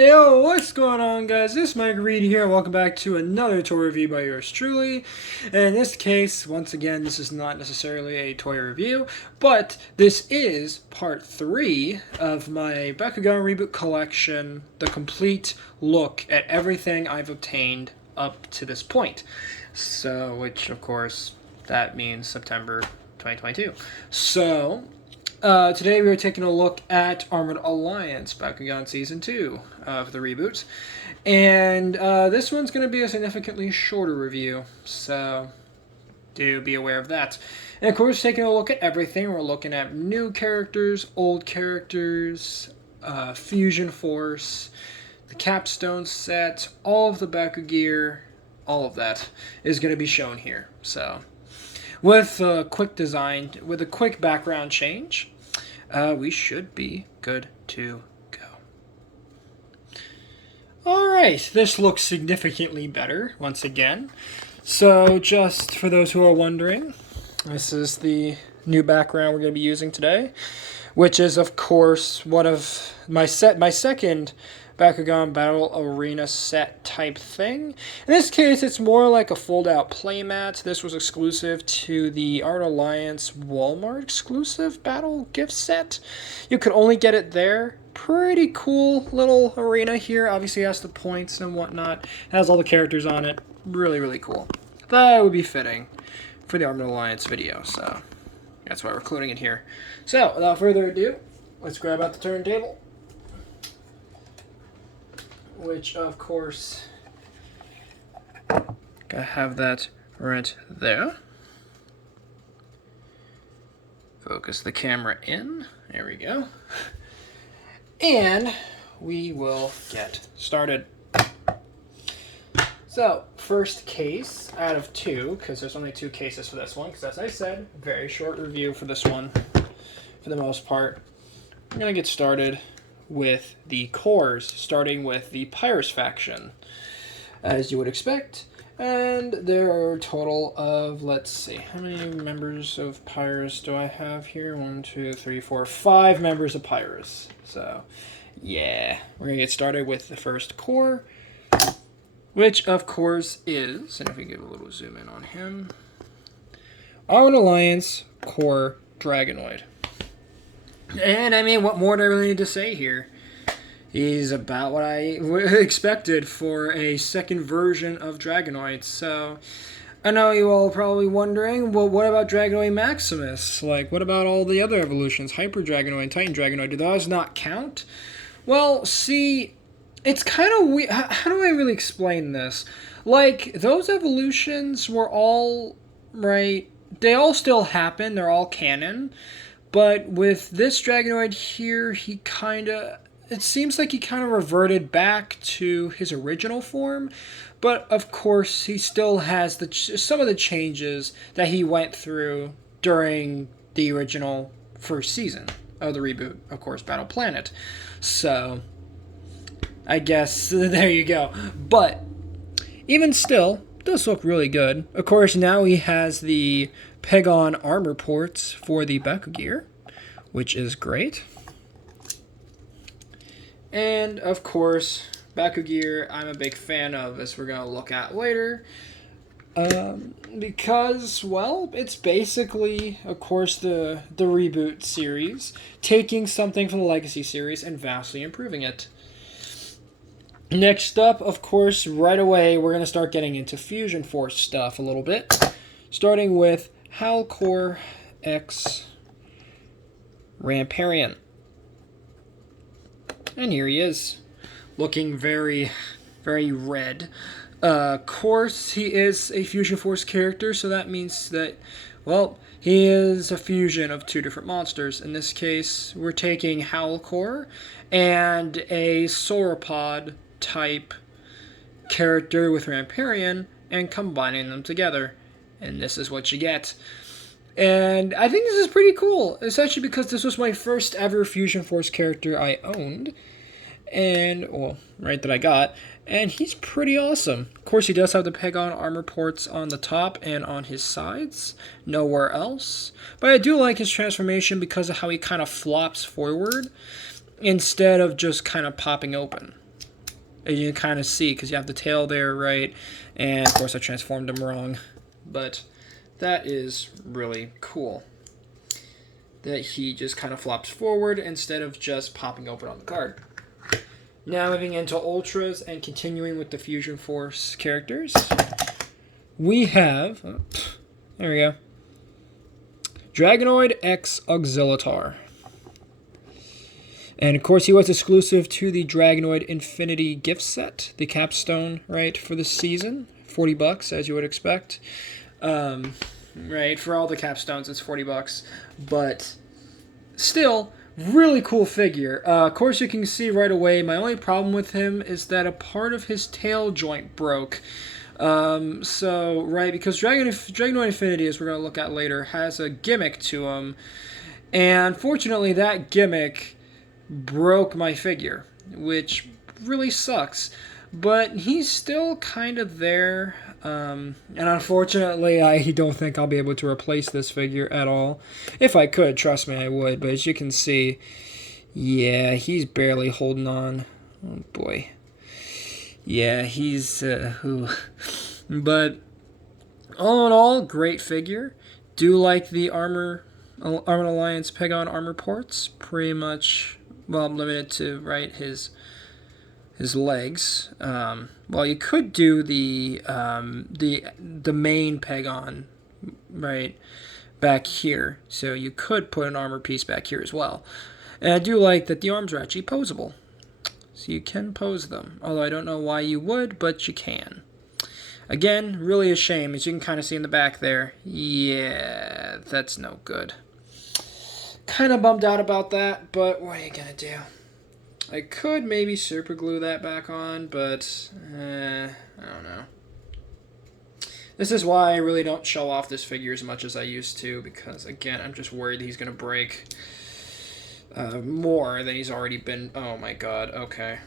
Yo, what's going on, guys? This is Mike Reed here. Welcome back to another toy review by yours truly. And in this case, once again, this is not necessarily a toy review, but this is part 3 of my Bakugan Reboot collection, the complete look at everything I've obtained up to this point. So, which, of course, that means September 2022. So, today we are taking a look at Armored Alliance Bakugan Season 2 of the reboot. And this one's going to be a significantly shorter review, so do be aware of that. And of course, taking a look at everything, we're looking at new characters, old characters, Fusion Force, the Capstone set, all of the Bakugear, all of that is going to be shown here. So, with a quick design, with a quick background change, we should be good to go. Alright, this looks significantly better, once again. So, just for those who are wondering, this is the new background we're going to be using today, which is, of course, one of my second Bakugan Battle Arena set type thing. In this case, it's more like a fold-out playmat. This was exclusive to the Art Alliance Walmart exclusive battle gift set. You could only get it there. Pretty cool little arena here. Obviously, it has the points and whatnot. It has all the characters on it. Really, really cool. That would be fitting for the Armored Alliance video, so that's why we're including it here. So, without further ado, let's grab out the turntable. Which, of course, gotta have that right there. Focus the camera in. There we go. And we will get started. So, first case out of 2, because there's only 2 cases for this one, because as I said, very short review for this one, for the most part. I'm going to get started with the cores, starting with the Papyrus faction, as you would expect. And there are a total of, let's see, how many members of Papyrus do I have here? 1, 2, 3, 4, 5 members of Papyrus. So, yeah, we're going to get started with the first core, which, of course, is, and if we give a little zoom in on him, Armored Alliance Core Dragonoid. And, I mean, what more do I really need to say here? He's about what I expected for a second version of Dragonoid. So, I know you all are probably wondering, well, what about Dragonoid Maximus? Like, what about all the other evolutions? Hyper Dragonoid, Titan Dragonoid, do those not count? Well, see, it's kind of weird. How do I really explain this? Like, those evolutions were all, right, they all still happen. They're all canon. But with this Dragonoid here, it seems like he kind of reverted back to his original form. But, of course, he still has some of the changes that he went through during the original first season of the reboot, of course, Battle Planet. So, I guess there you go. But, even still, it does look really good. Of course, now he has the Pegatrix armor ports for the Bakugear, which is great. And, of course, Bakugear I'm a big fan of, as we're going to look at later. Because, well, it's basically, of course, the Reboot series, taking something from the Legacy series and vastly improving it. Next up, of course, right away, we're going to start getting into Fusion Force stuff a little bit. Starting with Halcor X Ramparian. And here he is, looking very, very red. Of course, he is a Fusion Force character, so that means that, well, he is a fusion of 2 different monsters. In this case, we're taking Halcor and a sauropod type character with Ramparian and combining them together. And this is what you get. And I think this is pretty cool, especially because this was my first ever Fusion Force character I owned. And, well, right, that I got. And he's pretty awesome. Of course, he does have the Pegatrix armor ports on the top and on his sides. Nowhere else. But I do like his transformation because of how he kind of flops forward instead of just kind of popping open. as you can kind of see, because you have the tail there, right? And of course I transformed him wrong, but that is really cool that he just kind of flops forward instead of just popping open on the card. Now moving into Ultras and continuing with the Fusion Force characters, we have, there we go, Dragonoid X Auxilitar. And of course he was exclusive to the Dragonoid Infinity gift set, the capstone, right, for the season. $40 as you would expect. Right, for all the capstones it's $40, but still really cool figure. Of course you can see right away my only problem with him is that a part of his tail joint broke. So right, because Dragonoid Infinity, as we're going to look at later, has a gimmick to him, and unfortunately that gimmick broke my figure, which really sucks. But he's still kind of there, and unfortunately I don't think I'll be able to replace this figure at all. If I could, trust me, I would, but as you can see, yeah, he's barely holding on. Oh boy. Yeah, he's, but all in all, great figure. Do like the Armored Alliance Pegagon armor ports, pretty much, well, I'm limited to, right, his legs. Well, you could do the main Pegagon, right, back here. So you could put an armor piece back here as well. And I do like that the arms are actually posable. So you can pose them. Although I don't know why you would, but you can. Again, really a shame, as you can kind of see in the back there. Yeah, that's no good. Kind of bummed out about that, but what are you gonna do? I could maybe super glue that back on, but I don't know. This is why I really don't show off this figure as much as I used to, because again, I'm just worried he's going to break more than he's already been. Oh my god, okay.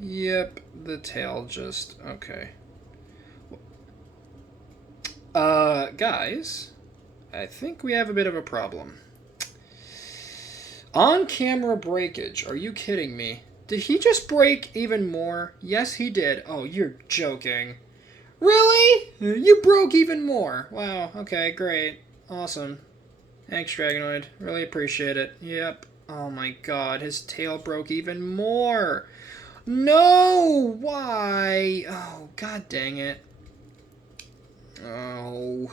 Yep, the tail just, okay. Guys, I think we have a bit of a problem. On-camera breakage. Are you kidding me? Did he just break even more? Yes, he did. Oh, you're joking. Really? You broke even more. Wow. Okay, great. Awesome. Thanks, Dragonoid. Really appreciate it. Yep. Oh my god, his tail broke even more. No! Why? Oh, god dang it. Oh...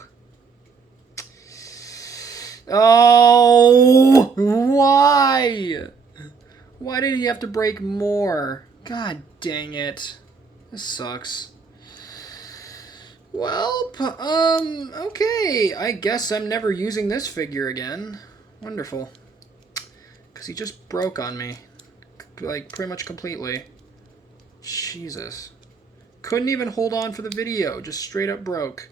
Oh, why? Why did he have to break more? God dang it. This sucks. Well, okay. I guess I'm never using this figure again. Wonderful. Because he just broke on me. Like, pretty much completely. Jesus. Couldn't even hold on for the video. Just straight up broke.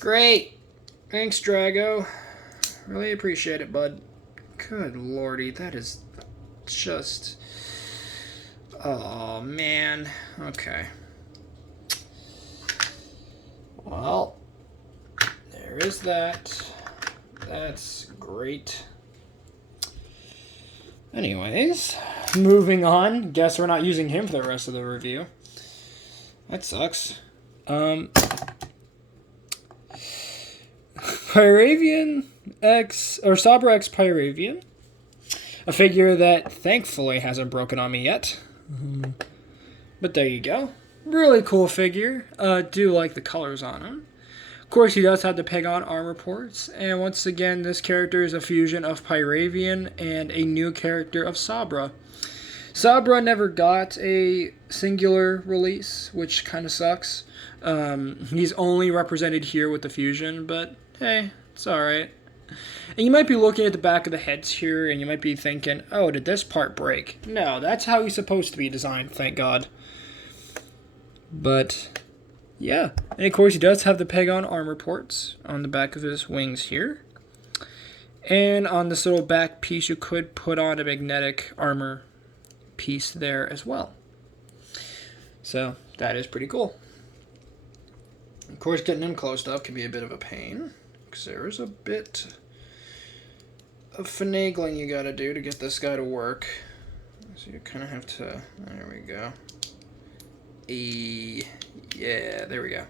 Great. Thanks, Drago. Really appreciate it, bud. Good lordy, that is just... Oh, man. Okay. Well, there is that. That's great. Anyways, moving on. Guess we're not using him for the rest of the review. That sucks. Pyravian X, or Sabra X Pyravian. A figure that thankfully hasn't broken on me yet. But there you go. Really cool figure. Do like the colors on him. Of course, he does have the Pegagon armor ports. And once again, this character is a fusion of Pyravian and a new character of Sabra. Sabra never got a singular release, which kind of sucks. He's only represented here with the fusion, but hey, it's alright. And you might be looking at the back of the heads here, and you might be thinking, oh, did this part break? No, that's how he's supposed to be designed, thank God. But, yeah. And of course, he does have the Pegagon armor ports on the back of his wings here. And on this little back piece, you could put on a magnetic armor piece there as well. So, that is pretty cool. Of course, getting him closed up can be a bit of a pain, because there is a bit of finagling you gotta do to get this guy to work. So you kind of have to, there we go. Yeah, there we go.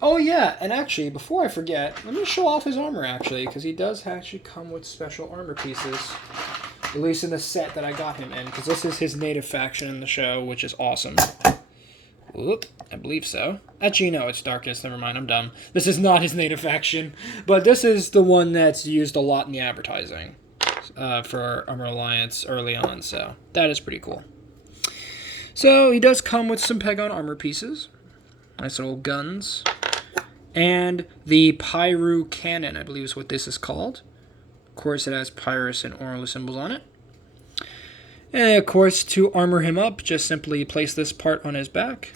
Oh yeah, and actually, before I forget, let me show off his armor actually, because he does actually come with special armor pieces. At least in the set that I got him in, because this is his native faction in the show, which is awesome. Whoop, I believe so. Actually, no, it's Darkest. Never mind, I'm dumb. This is not his native faction, but this is the one that's used a lot in the advertising for Armor Alliance early on, so that is pretty cool. So he does come with some Pegagon armor pieces, nice little guns, and the Pyru Cannon, I believe is what this is called. Of course, it has Papyrus and Oral symbols on it. And of course, to armor him up, just simply place this part on his back.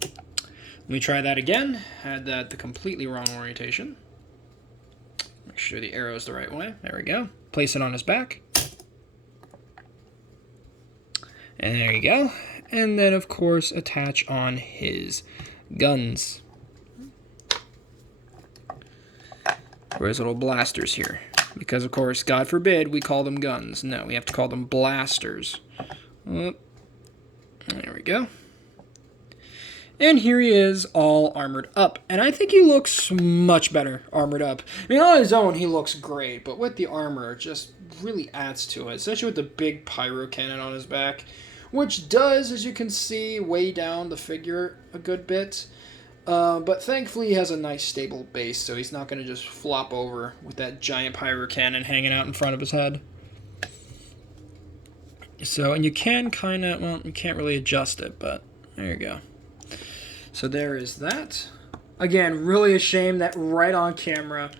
Let me try that again. Had that the completely wrong orientation. Make sure the arrow is the right way. There we go. Place it on his back. And there you go. And then, of course, attach on his guns. Or his little blasters here. Because, of course, God forbid we call them guns. No, we have to call them blasters. There we go. And here he is, all armored up. And I think he looks much better armored up. I mean, on his own, he looks great. But with the armor, it just really adds to it. Especially with the big pyro cannon on his back. Which does, as you can see, weigh down the figure a good bit. But thankfully he has a nice stable base, so he's not going to just flop over with that giant pyro cannon hanging out in front of his head. So, and you can kind of, well, you can't really adjust it, but there you go. So there is that. Again, really a shame that right on camera,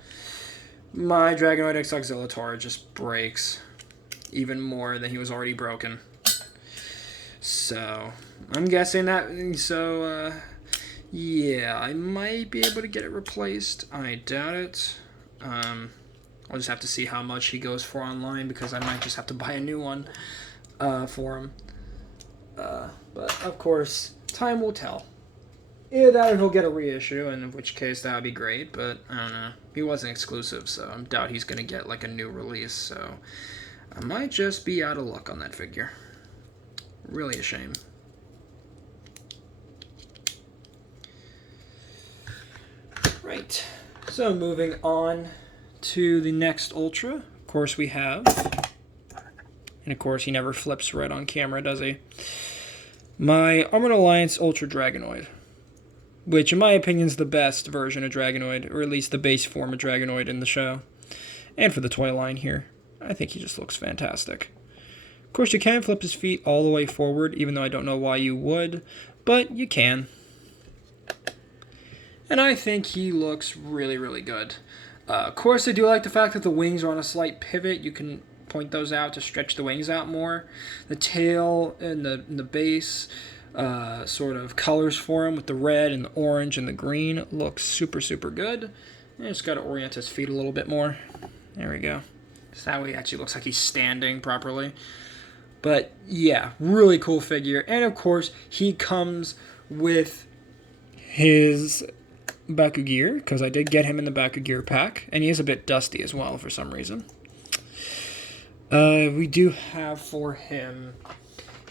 my Dragonoid X Auxilitar just breaks even more than he was already broken. So, I'm guessing that, yeah, I might be able to get it replaced. I doubt it. I'll just have to see how much he goes for online, because I might just have to buy a new one for him. But, of course, time will tell. Either that or he'll get a reissue, in which case that would be great, but I don't know. He wasn't exclusive, so I doubt he's going to get like a new release, so I might just be out of luck on that figure. Really a shame. Right, so moving on to the next Ultra. Of course we have, and of course he never flips right on camera, does he? My Armored Alliance Ultra Dragonoid, which in my opinion is the best version of Dragonoid, or at least the base form of Dragonoid in the show. And for the toy line here, I think he just looks fantastic. Of course you can flip his feet all the way forward, even though I don't know why you would, but you can. And I think he looks really, really good. Of course, I do like the fact that the wings are on a slight pivot. You can point those out to stretch the wings out more. The tail and the base sort of colors for him with the red and the orange and the green looks super, super good. And just got to orient his feet a little bit more. There we go. So that way he actually looks like he's standing properly. But yeah, really cool figure. And of course, he comes with his Bakugear, because I did get him in the Bakugear pack, and he is a bit dusty as well for some reason. We do have for him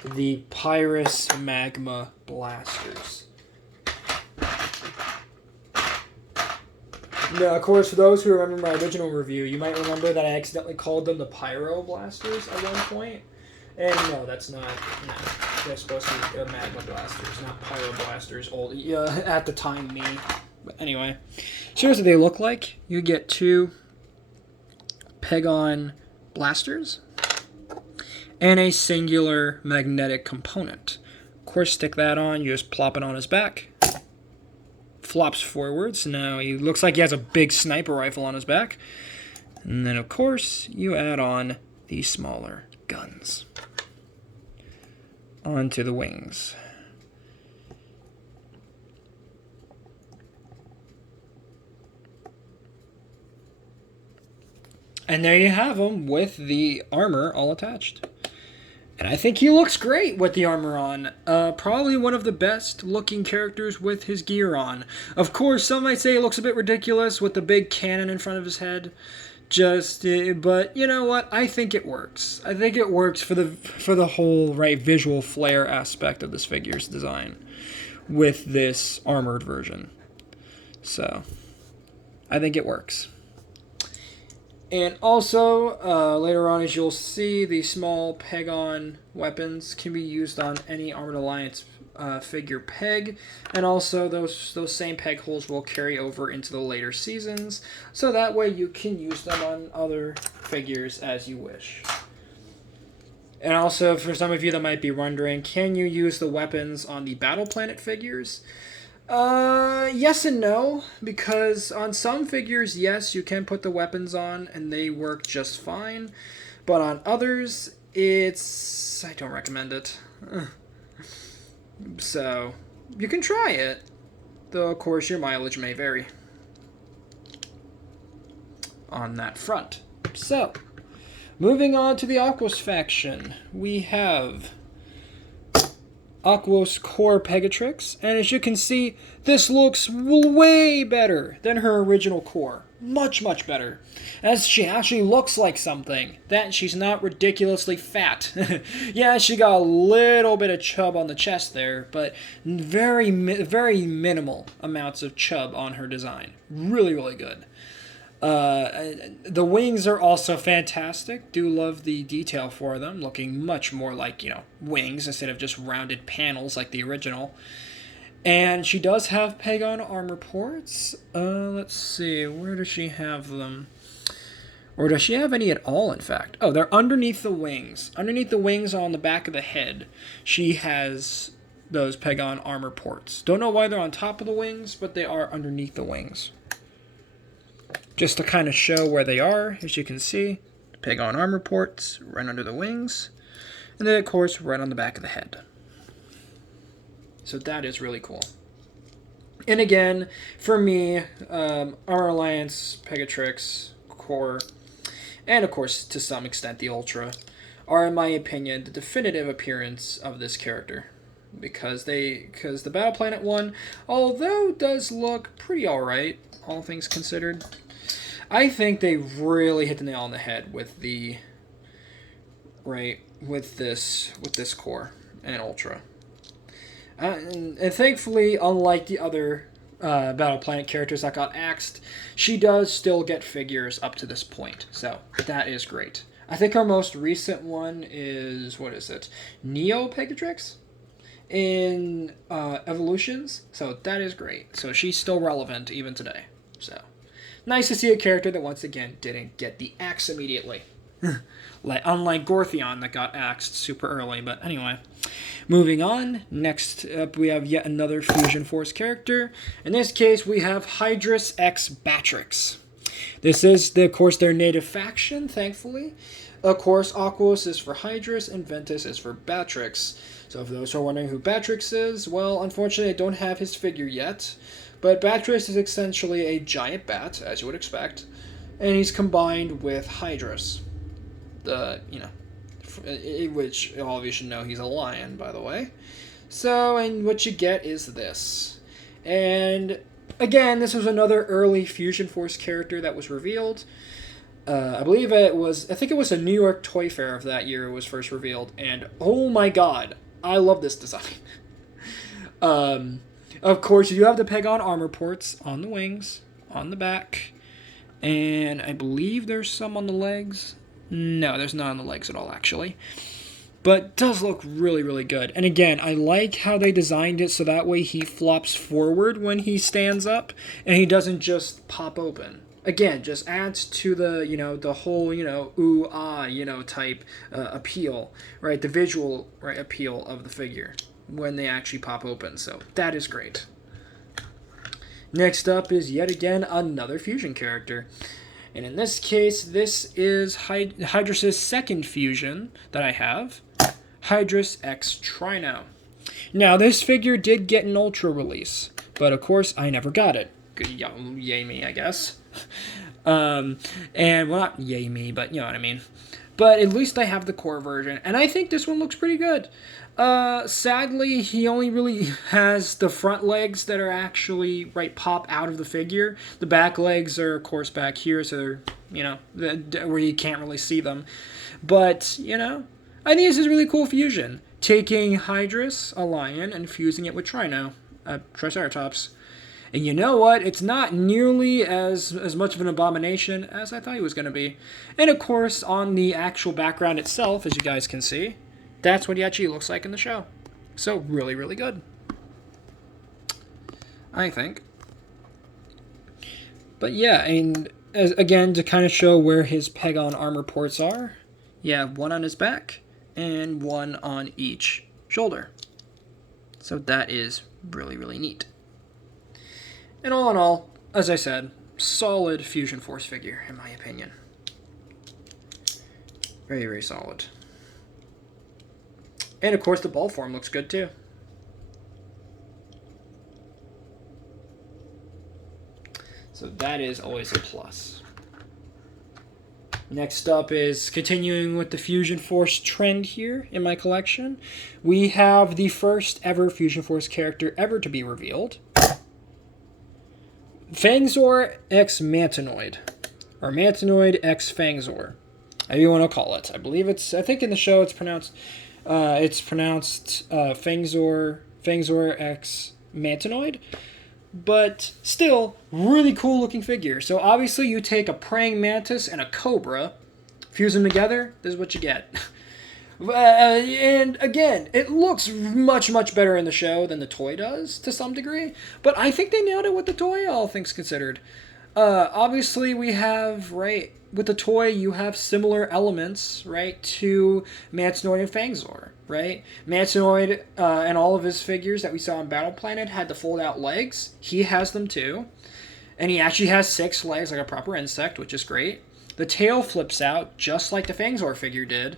the Papyrus Magma blasters. Now, of course, for those who remember my original review, you might remember that I accidentally called them the Pyro blasters at one point. And no, that's not. No, they're supposed to be Magma blasters, not Pyro blasters. Old, at the time, me. But anyway, so here's what they look like. You get two Pegagon blasters and a singular magnetic component. Of course, stick that on. You just plop it on his back. Flops forwards. Now he looks like he has a big sniper rifle on his back. And then, of course, you add on the smaller guns onto the wings. And there you have him with the armor all attached. And I think he looks great with the armor on. Probably one of the best looking characters with his gear on. Of course, some might say it looks a bit ridiculous with the big cannon in front of his head. But you know what? I think it works. I think it works for the whole visual flair aspect of this figure's design with this armored version. So I think it works. And also, later on, as you'll see, the small peg-on weapons can be used on any Armored Alliance figure peg, and also those same peg holes will carry over into the later seasons, so that way you can use them on other figures as you wish. And also, for some of you that might be wondering, can you use the weapons on the Battle Planet figures? Yes and no, because on some figures, yes, you can put the weapons on and they work just fine, but on others, I don't recommend it. So, you can try it, though of course your mileage may vary on that front. So, moving on to the Aquas faction, we have Aquos Core Pegatrix, and as you can see, this looks way better than her original core. Much, much better. As she actually looks like something. That she's not ridiculously fat. Yeah, she got a little bit of chub on the chest there, but very minimal amounts of chub on her design. Really, really good. The wings are also fantastic. Do love the detail for them, looking much more like, wings instead of just rounded panels like the original. And she does have peg-on armor ports. Let's see, where does she have them? Or does she have any at all, in fact? Oh, they're underneath the wings. Underneath the wings on the back of the head, she has those peg-on armor ports. Don't know why they're on top of the wings, but they are underneath the wings. Just to kind of show where they are, as you can see, peg-on armor ports right under the wings, and then, of course, right on the back of the head. So that is really cool. And again, for me, Armor Alliance, Pegatrix, Core, and of course, to some extent, the Ultra, are, in my opinion, the definitive appearance of this character. Because the Battle Planet one, although does look pretty alright, all things considered, I think they really hit the nail on the head with with this Core and Ultra. And thankfully, unlike the other Battle Planet characters that got axed, she does still get figures up to this point. So, that is great. I think our most recent one is, Neo Pegatrix in Evolutions. So, that is great. So, she's still relevant even today. So, nice to see a character that, once again, didn't get the axe immediately. Unlike Gortheon that got axed super early. But anyway, moving on. Next up, we have yet another Fusion Force character. In this case, we have Hydrus X Batrix. This is, of course, their native faction, thankfully. Of course, Aquas is for Hydrus and Ventus is for Batrix. So for those who are wondering who Batrix is, well, unfortunately, I don't have his figure yet. But Batrix is essentially a giant bat, as you would expect. And he's combined with Hydrus. Which all of you should know he's a lion, by the way. So, and what you get is this. And again, this was another early Fusion Force character that was revealed. I think it was a New York Toy Fair of that year it was first revealed. And oh my god, I love this design. Of course, you have the peg-on armor ports on the wings, on the back, and I believe there's some on the legs. No, there's none on the legs at all, actually. But it does look really, really good. And again, I like how they designed it so that way he flops forward when he stands up, and he doesn't just pop open. Again, just adds to the, the whole, ooh, ah, type appeal, right? The visual, appeal of the figure when they actually pop open. So that is great. Next up is yet again another fusion character. And in this case, this is Hydrus' second fusion that I have, Hydrus X Trynoun. Now, this figure did get an Ultra release, but of course, I never got it. Yay me, I guess. Well, not yay me, but you know what I mean. But at least I have the core version, and I think this one looks pretty good. Sadly, he only really has the front legs that are actually, pop out of the figure. The back legs are, of course, back here, so they're you know, where you can't really see them. But, you know, I think this is a really cool fusion. Taking Hydrus, a lion, and fusing it with Triceratops. And you know what? It's not nearly as much of an abomination as I thought it was going to be. And of course, on the actual background itself, as you guys can see, that's what he actually looks like in the show. So, really, really good, I think. But yeah, and again, to kind of show where his Pegon armor ports are, you have one on his back and one on each shoulder. So that is really, really neat. And all in all, as I said, solid Fusion Force figure, in my opinion. Very, very solid. And of course, the ball form looks good too. So that is always a plus. Next up is continuing with the Fusion Force trend here in my collection. We have the first ever Fusion Force character ever to be revealed. Fangzor X Mantanoid, or Mantanoid X Fangzor, however you want to call it. I believe I think in the show it's pronounced Fangzor X Mantanoid, but still, really cool looking figure. So obviously you take a praying mantis and a cobra, fuse them together, this is what you get. And again, it looks much, much better in the show than the toy does, to some degree. But I think they nailed it with the toy, all things considered. Obviously, we have, right, with the toy, you have similar elements, right, to Mantanoid and Fangzor, right? Mantanoid and all of his figures that we saw on Battle Planet had the fold-out legs. He has them, too. And he actually has 6 legs like a proper insect, which is great. The tail flips out, just like the Fangzor figure did.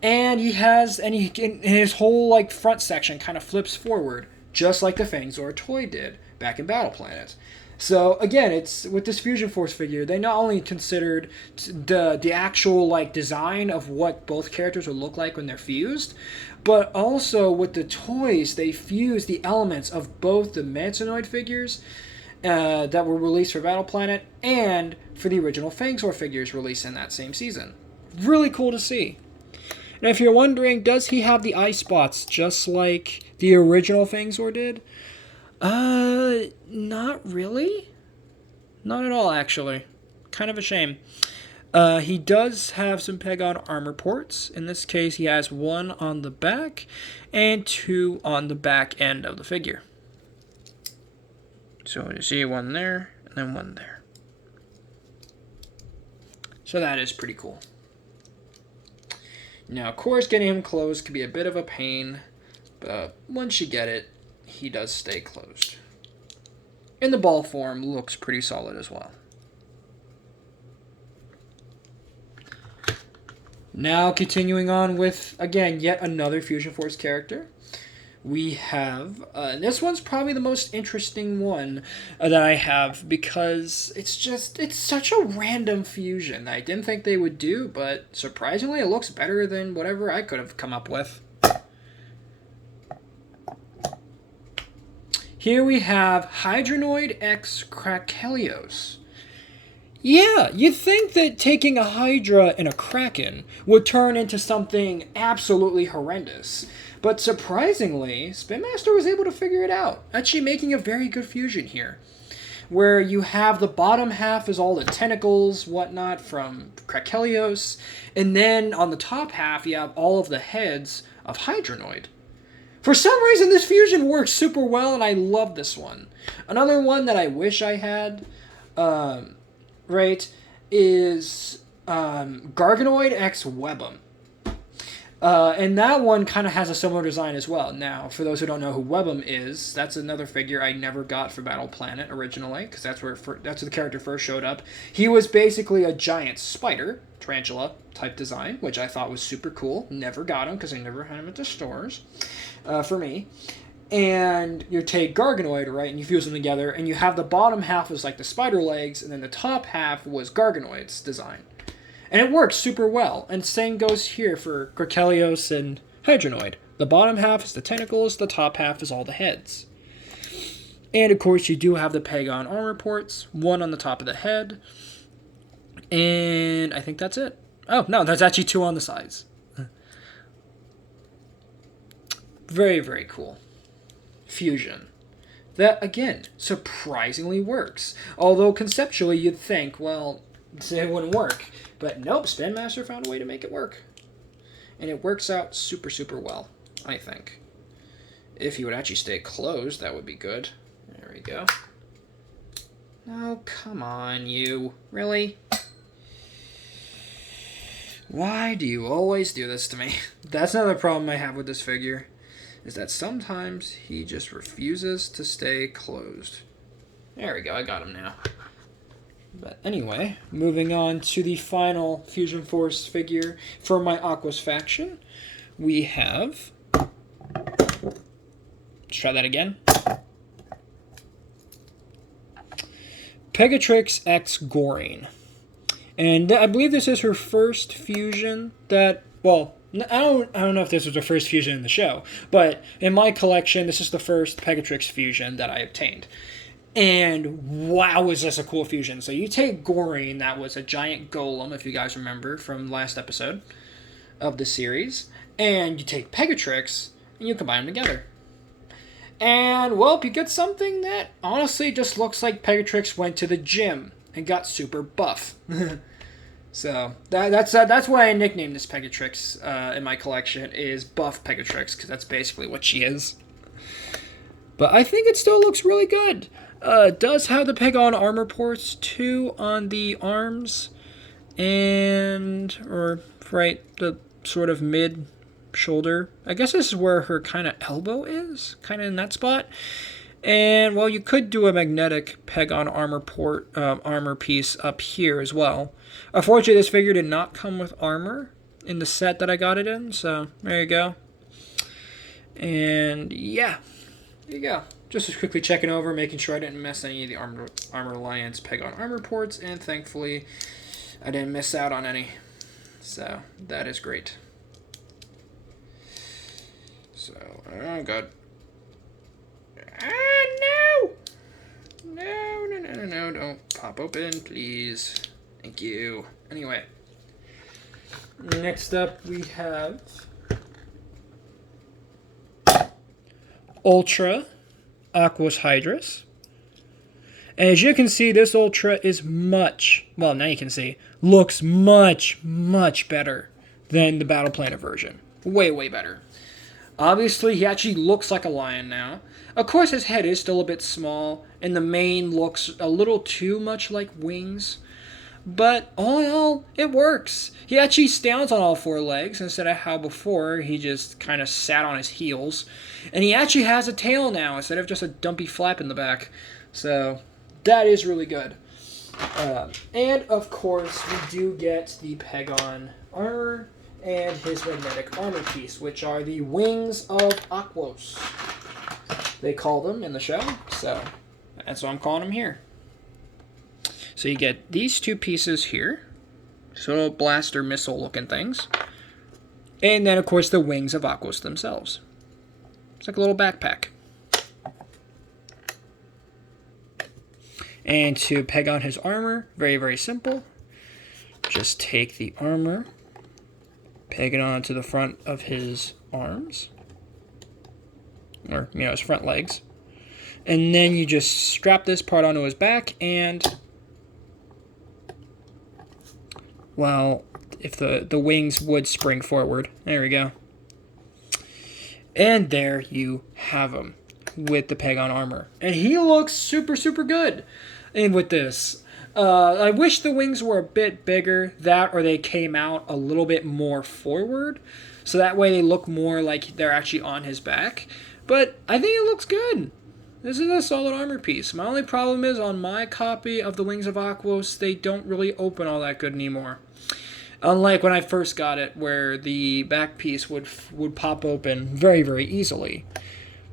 And his whole like front section kind of flips forward, just like the Fangzor toy did back in Battle Planet. So again, it's with this Fusion Force figure, they not only considered the actual like design of what both characters would look like when they're fused, but also with the toys, they fused the elements of both the Mantanoid figures that were released for Battle Planet and for the original Fangzor figures released in that same season. Really cool to see. Now, if you're wondering, does he have the eye spots just like the original Fangzor did? Not really. Not at all, actually. Kind of a shame. He does have some Pegon armor ports. In this case, he has 1 on the back and 2 on the back end of the figure. So you see 1 there and then 1 there. So that is pretty cool. Now, of course, getting him closed can be a bit of a pain, but once you get it, he does stay closed. And the ball form looks pretty solid as well. Now, continuing on with, again, yet another Fusion Force character. We have, this one's probably the most interesting one that I have because it's such a random fusion that I didn't think they would do, but surprisingly it looks better than whatever I could have come up with. Here we have Hydronoid X Crackelios. Yeah, you'd think that taking a Hydra and a Kraken would turn into something absolutely horrendous. But surprisingly, Spin Master was able to figure it out, actually making a very good fusion here. Where you have the bottom half is all the tentacles, whatnot, from Crackelios, and then on the top half you have all of the heads of Hydronoid. For some reason, this fusion works super well, and I love this one. Another one that I wish I had, right, is Garganoid X Webm. And that one kind of has a similar design as well. Now, for those who don't know who Webm is, that's another figure I never got for Battle Planet originally, because that's where the character first showed up. He was basically a giant spider, tarantula type design, which I thought was super cool. Never got him because I never had him at the stores for me. And you take Garganoid, right, and you fuse them together, and you have the bottom half was like the spider legs, and then the top half was Garganoid's design. And it works super well. And same goes here for Crackelios and Hydronoid. The bottom half is the tentacles, the top half is all the heads. And of course you do have the Pegon armor ports, 1 on the top of the head, And I think that's it. Oh, no, there's actually 2 on the sides. Very, very cool. Fusion. That, again, surprisingly works. Although conceptually you'd think, well, it wouldn't work. But nope, Spin Master found a way to make it work. And it works out super, super well, I think. If you would actually stay closed, that would be good. There we go. Oh, come on, you. Really? Why do you always do this to me? That's another problem I have with this figure, is that sometimes he just refuses to stay closed. There we go, I got him now. But anyway, moving on to the final Fusion Force figure for my Aquas faction, we have... Let's try that again. Pegatrix X Goring. And I believe this is her first fusion that, well, I don't know if this was her first fusion in the show, but in my collection, this is the first Pegatrix fusion that I obtained. And wow, is this a cool fusion. So you take Goring, that was a giant golem, if you guys remember from last episode of the series, and you take Pegatrix, and you combine them together. And, well, you get something that honestly just looks like Pegatrix went to the gym and got super buff. So, that's why I nicknamed this Pegatrix in my collection, is Buff Pegatrix, because that's basically what she is. But I think it still looks really good. It does have the Peg-on armor ports, 2 on the arms, and, or, right, the sort of mid-shoulder. I guess this is where her kind of elbow is, kind of in that spot. And, well, you could do a magnetic Peg-on armor port, armor piece up here as well. Unfortunately, this figure did not come with armor in the set that I got it in, so there you go. And, yeah, there you go. Just quickly checking over, making sure I didn't miss any of the Armor Alliance Peg-on armor ports, and thankfully, I didn't miss out on any. So, that is great. So, oh, God. Ah, no! No, don't pop open, please. Thank you. Anyway. Next up, we have Ultra Aquas Hydrus. And as you can see, this Ultra is much, well, now you can see, looks much, much better than the Battle Planet version. Way, way better. Obviously, he actually looks like a lion now. Of course, his head is still a bit small, and the mane looks a little too much like wings. But all in all, it works. He actually stands on all 4 legs instead of how before he just kind of sat on his heels. And he actually has a tail now instead of just a dumpy flap in the back. So that is really good. And of course, we do get the Peg-on armor and his magnetic armor piece, which are the wings of Aquos. They call them in the show, so that's what I'm calling them here. So you get these 2 pieces here, so little blaster missile looking things, and then of course the wings of Aquos themselves. It's like a little backpack. And to peg on his armor, very, very simple. Just take the armor, peg it onto the front of his arms, or, you know, his front legs. And then you just strap this part onto his back, and, well, if the wings would spring forward. There we go. And there you have him with the Peg-on armor. And he looks super, super good with this. I wish the wings were a bit bigger, that or they came out a little bit more forward, so that way they look more like they're actually on his back. But I think it looks good. This is a solid armor piece. My only problem is on my copy of the Wings of Aquos, they don't really open all that good anymore. Unlike when I first got it, where the back piece would pop open very, very easily.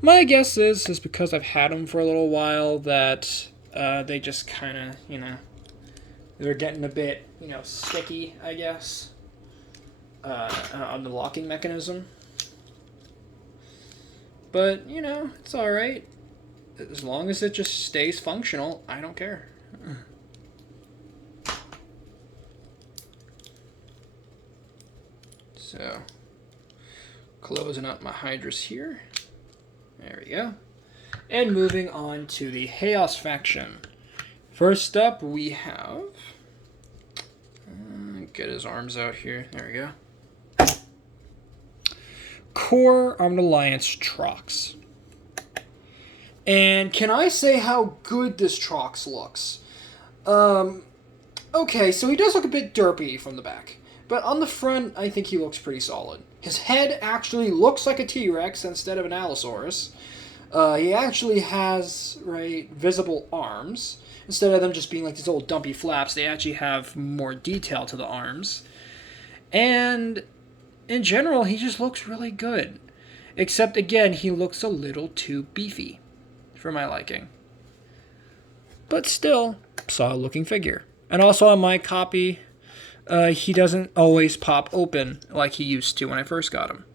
My guess is because I've had them for a little while that they just kind of, you know, they're getting a bit, you know, sticky, I guess, on the locking mechanism. But, you know, it's alright. As long as it just stays functional, I don't care. So, closing up my Hydras here. There we go. And moving on to the Chaos faction. First up, we have... get his arms out here. There we go. Core Armed Alliance Trox. And can I say how good this Trox looks? Okay, so he does look a bit derpy from the back. But on the front, I think he looks pretty solid. His head actually looks like a T-Rex instead of an Allosaurus. He actually has, right, visible arms. Instead of them just being like these old dumpy flaps, they actually have more detail to the arms. And in general, he just looks really good. Except, again, he looks a little too beefy for my liking. But still, solid-looking figure. And also on my copy, he doesn't always pop open like he used to when I first got him.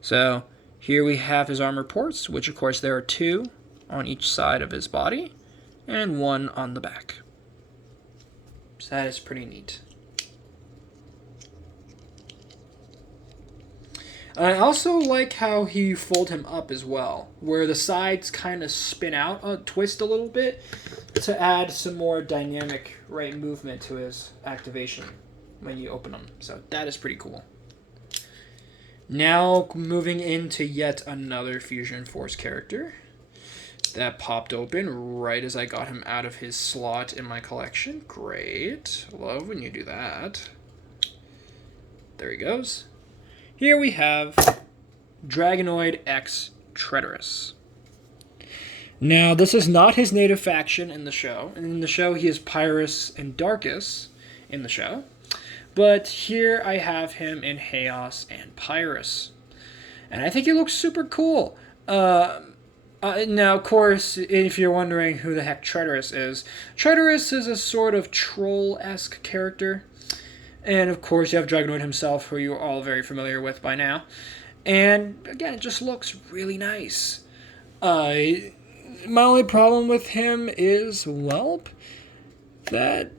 So, here we have his armor ports, which of course there are 2 on each side of his body, and 1 on the back. So that is pretty neat. I also like how he fold him up as well, where the sides kind of spin out, twist a little bit, to add some more dynamic movement to his activation when you open them. So that is pretty cool. Now moving into yet another Fusion Force character that popped open right as I got him out of his slot in my collection. Great. Love when you do that. There he goes. Here we have Dragonoid X Tretaris. Now, this is not his native faction in the show. In the show, he is Papyrus and Darkus in the show. But here I have him in Chaos and Papyrus. And I think he looks super cool. Now, of course, if you're wondering who the heck Tretaris is a sort of troll-esque character. And, of course, you have Dragonoid himself, who you're all very familiar with by now. And, again, it just looks really nice. My only problem with him is, welp, that,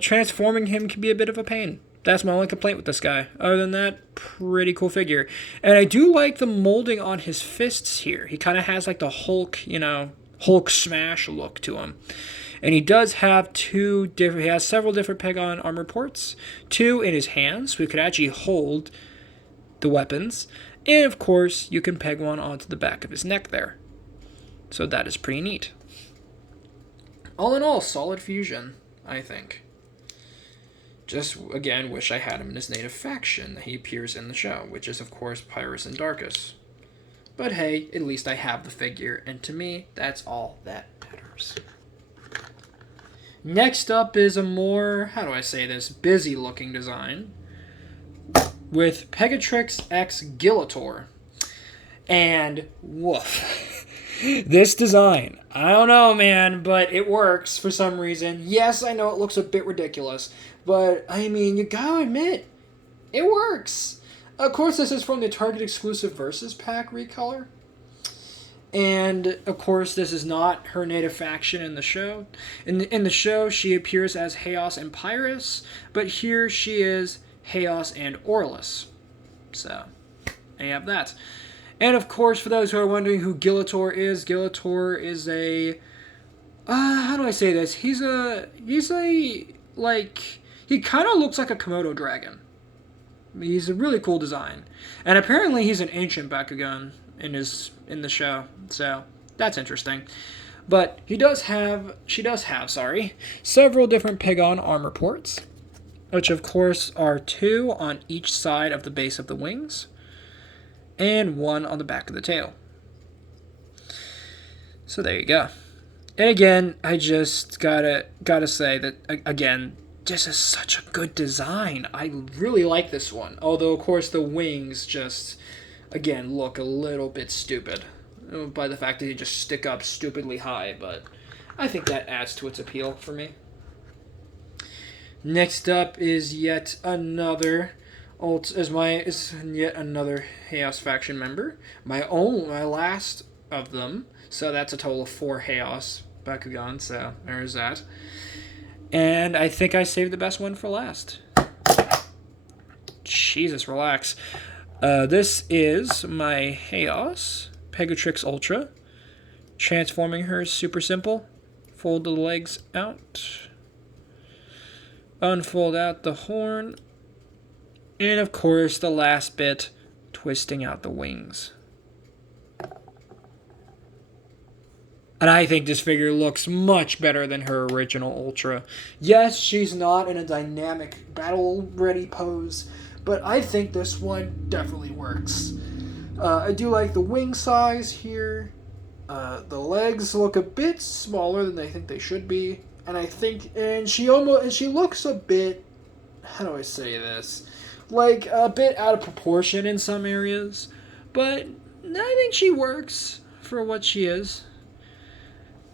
transforming him can be a bit of a pain. That's my only complaint with this guy. Other than that, pretty cool figure. And I do like the molding on his fists here. He kind of has, like, the Hulk, Hulk smash look to him. And he does have he has several different Pegagon armor ports. 2 in his hands, so he could actually hold the weapons. And, of course, you can peg one onto the back of his neck there. So that is pretty neat. All in all, solid fusion, I think. Just, again, wish I had him in his native faction that he appears in the show, which is, of course, Papyrus and Darkus. But hey, at least I have the figure, and to me, that's all that matters. Next up is a more, busy-looking design with Pegatrix X Gilitor. And, woof. This design, I don't know, man, but it works for some reason. Yes, I know it looks a bit ridiculous, but, I mean, you gotta admit, it works. Of course, this is from the Target exclusive Versus Pack recolor. And, of course, this is not her native faction in the show. In the show, she appears as Chaos and Papyrus, but here she is Chaos and Orlus. So, there you have that. And, of course, for those who are wondering who Guillotor is a... how do I say this? He kind of looks like a Komodo dragon. He's a really cool design. And apparently he's an ancient Bakugan in the show, so that's interesting. But she does have several different Pegagon armor ports, which of course are 2 on each side of the base of the wings, and 1 on the back of the tail. So there you go. And again, I just gotta say that, again, this is such a good design. I really like this one. Although, of course, the wings just, again, look a little bit stupid by the fact that they just stick up stupidly high, but I think that adds to its appeal for me. Next up is yet another Chaos faction member. My last of them. So that's a total of 4 Chaos Bakugan, so there's that. And I think I saved the best one for last. Jesus, relax. This is my Chaos Pegatrix Ultra. Transforming her is super simple. Fold the legs out. Unfold out the horn. And of course, the last bit, twisting out the wings. And I think this figure looks much better than her original Ultra. Yes, she's not in a dynamic battle-ready pose, but I think this one definitely works. I do like the wing size here. The legs look a bit smaller than I think they should be, and she looks a bit, how do I say this, like a bit out of proportion in some areas, but I think she works for what she is.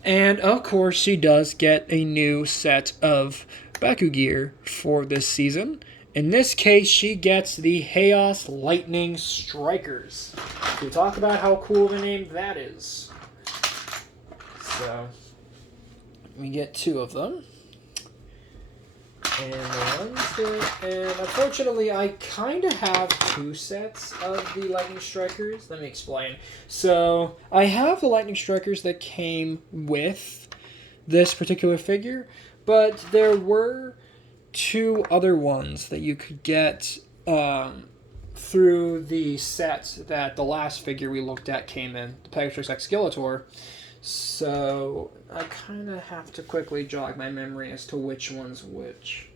And, of course, she does get a new set of Baku gear for this season. In this case, she gets the Chaos Lightning Strikers. We talk about how cool of a name that is. So, we get 2 of them. And unfortunately, I kind of have 2 sets of the Lightning Strikers. Let me explain. So, I have the Lightning Strikers that came with this particular figure, but there were 2 other ones that you could get through the set that the last figure we looked at came in, the Pegatrix X Gilitor. So, I kind of have to quickly jog my memory as to which one's which.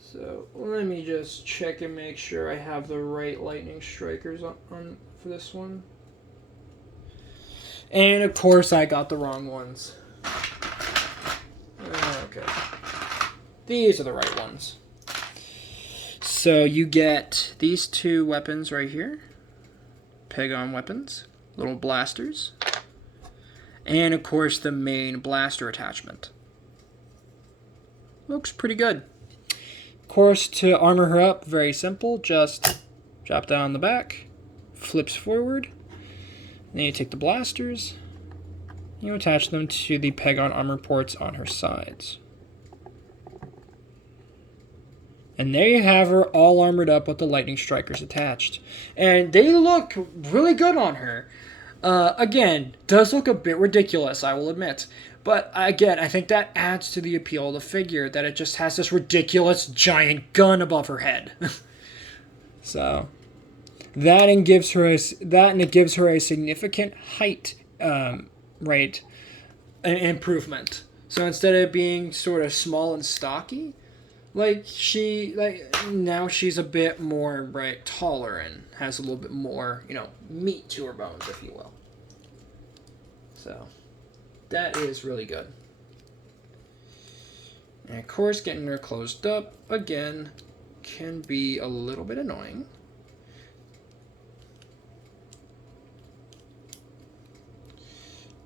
So, let me just check and make sure I have the right Lightning Strikers on for this one. And, of course, I got the wrong ones. Okay. These are the right ones. So you get these 2 weapons right here. Pegon weapons. Little blasters. And of course the main blaster attachment. Looks pretty good. Of course, to armor her up, very simple. Just drop down on the back. Flips forward. Then you take the blasters. You attach them to the Pegon armor ports on her sides. And there you have her all armored up with the Lightning Strikers attached. And they look really good on her. Again, does look a bit ridiculous, I will admit. But again, I think that adds to the appeal of the figure, that it just has this ridiculous giant gun above her head. So, it gives her a significant height rate improvement. So instead of being sort of small and stocky, now she's a bit more taller and has a little bit more, meat to her bones, if you will. So that is really good. And of course, getting her closed up again can be a little bit annoying.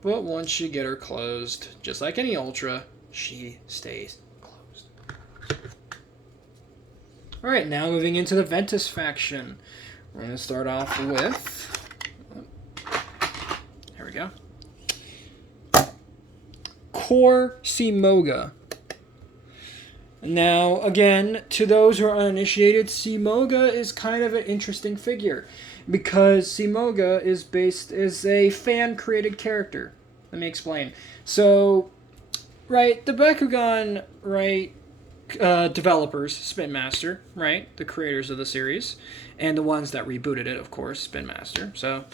But once you get her closed, just like any Ultra, she stays closed. Alright, now moving into the Ventus faction. We're going to start off with... Here we go. Core Seamoga. Now, again, to those who are uninitiated, Seamoga is kind of an interesting figure, because Seamoga is a fan-created character. Let me explain. So, the Bakugan, developers, Spin Master, the creators of the series, and the ones that rebooted it, of course, Spin Master. So,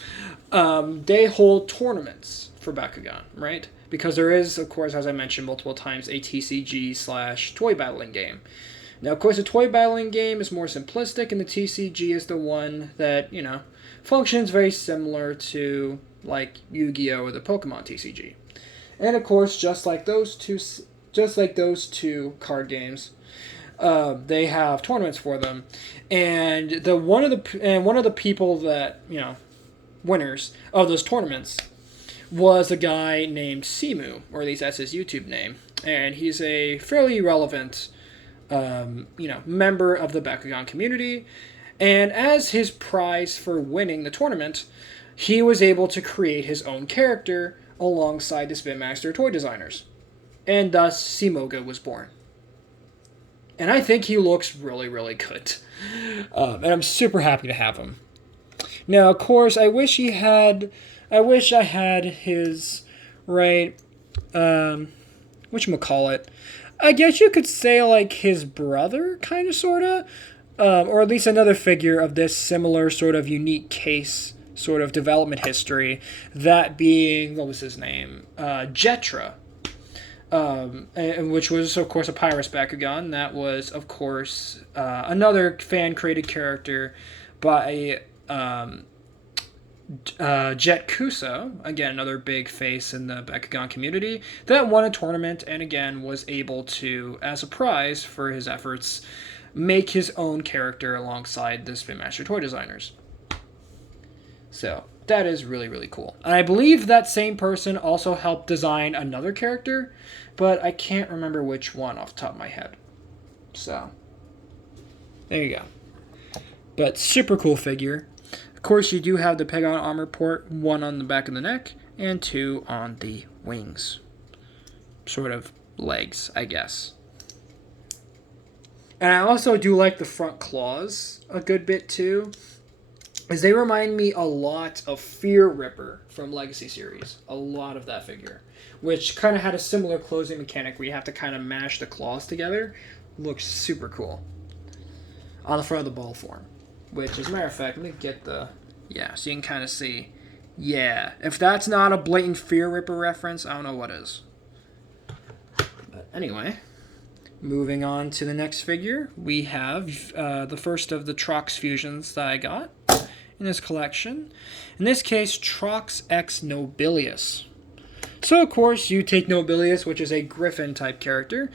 they hold tournaments for Bakugan, because there is, of course, as I mentioned multiple times, a TCG/toy battling game. Now, of course, the toy battling game is more simplistic, and the TCG is the one that, functions very similar to, Yu-Gi-Oh! Or the Pokemon TCG. And, of course, just like those two card games, they have tournaments for them. And one of the people that, winners of those tournaments was a guy named Simu, or at least that's his YouTube name. And he's a fairly relevant member of the Bakugan community. And as his prize for winning the tournament, he was able to create his own character alongside the Spin Master toy designers. And thus, Simoga was born. And I think he looks really, really good. And I'm super happy to have him. Now, of course, I wish I had his, right, whatchamacallit, I guess you could say, like, his brother, kind of, sort of, or at least another figure of this similar sort of unique case, sort of development history, that being, what was his name, Jetra, which was, of course, a Papyrus Bakugan. That was, of course, another fan-created character by Jet Kuso, again, another big face in the Bakugan community, that won a tournament and, again, was able to, as a prize for his efforts, make his own character alongside the Spin Master toy designers. So, that is really, really cool. And I believe that same person also helped design another character, but I can't remember which one off the top of my head. So, there you go. But super cool figure. Of course, you do have the Pegagon armor port, 1 on the back of the neck, and 2 on the wings. Sort of legs, I guess. And I also do like the front claws a good bit too, as they remind me a lot of Fear Ripper from Legacy Series. A lot of that figure, which kind of had a similar closing mechanic where you have to kind of mash the claws together. Looks super cool. On the front of the ball form. Which, as a matter of fact, let me get the... Yeah, so you can kind of see. Yeah, if that's not a blatant Fear Ripper reference, I don't know what is. But anyway, moving on to the next figure, we have the first of the Trox fusions that I got in this collection. In this case, Trox X Nobilius. So, of course, you take Nobilius, which is a Griffin-type character,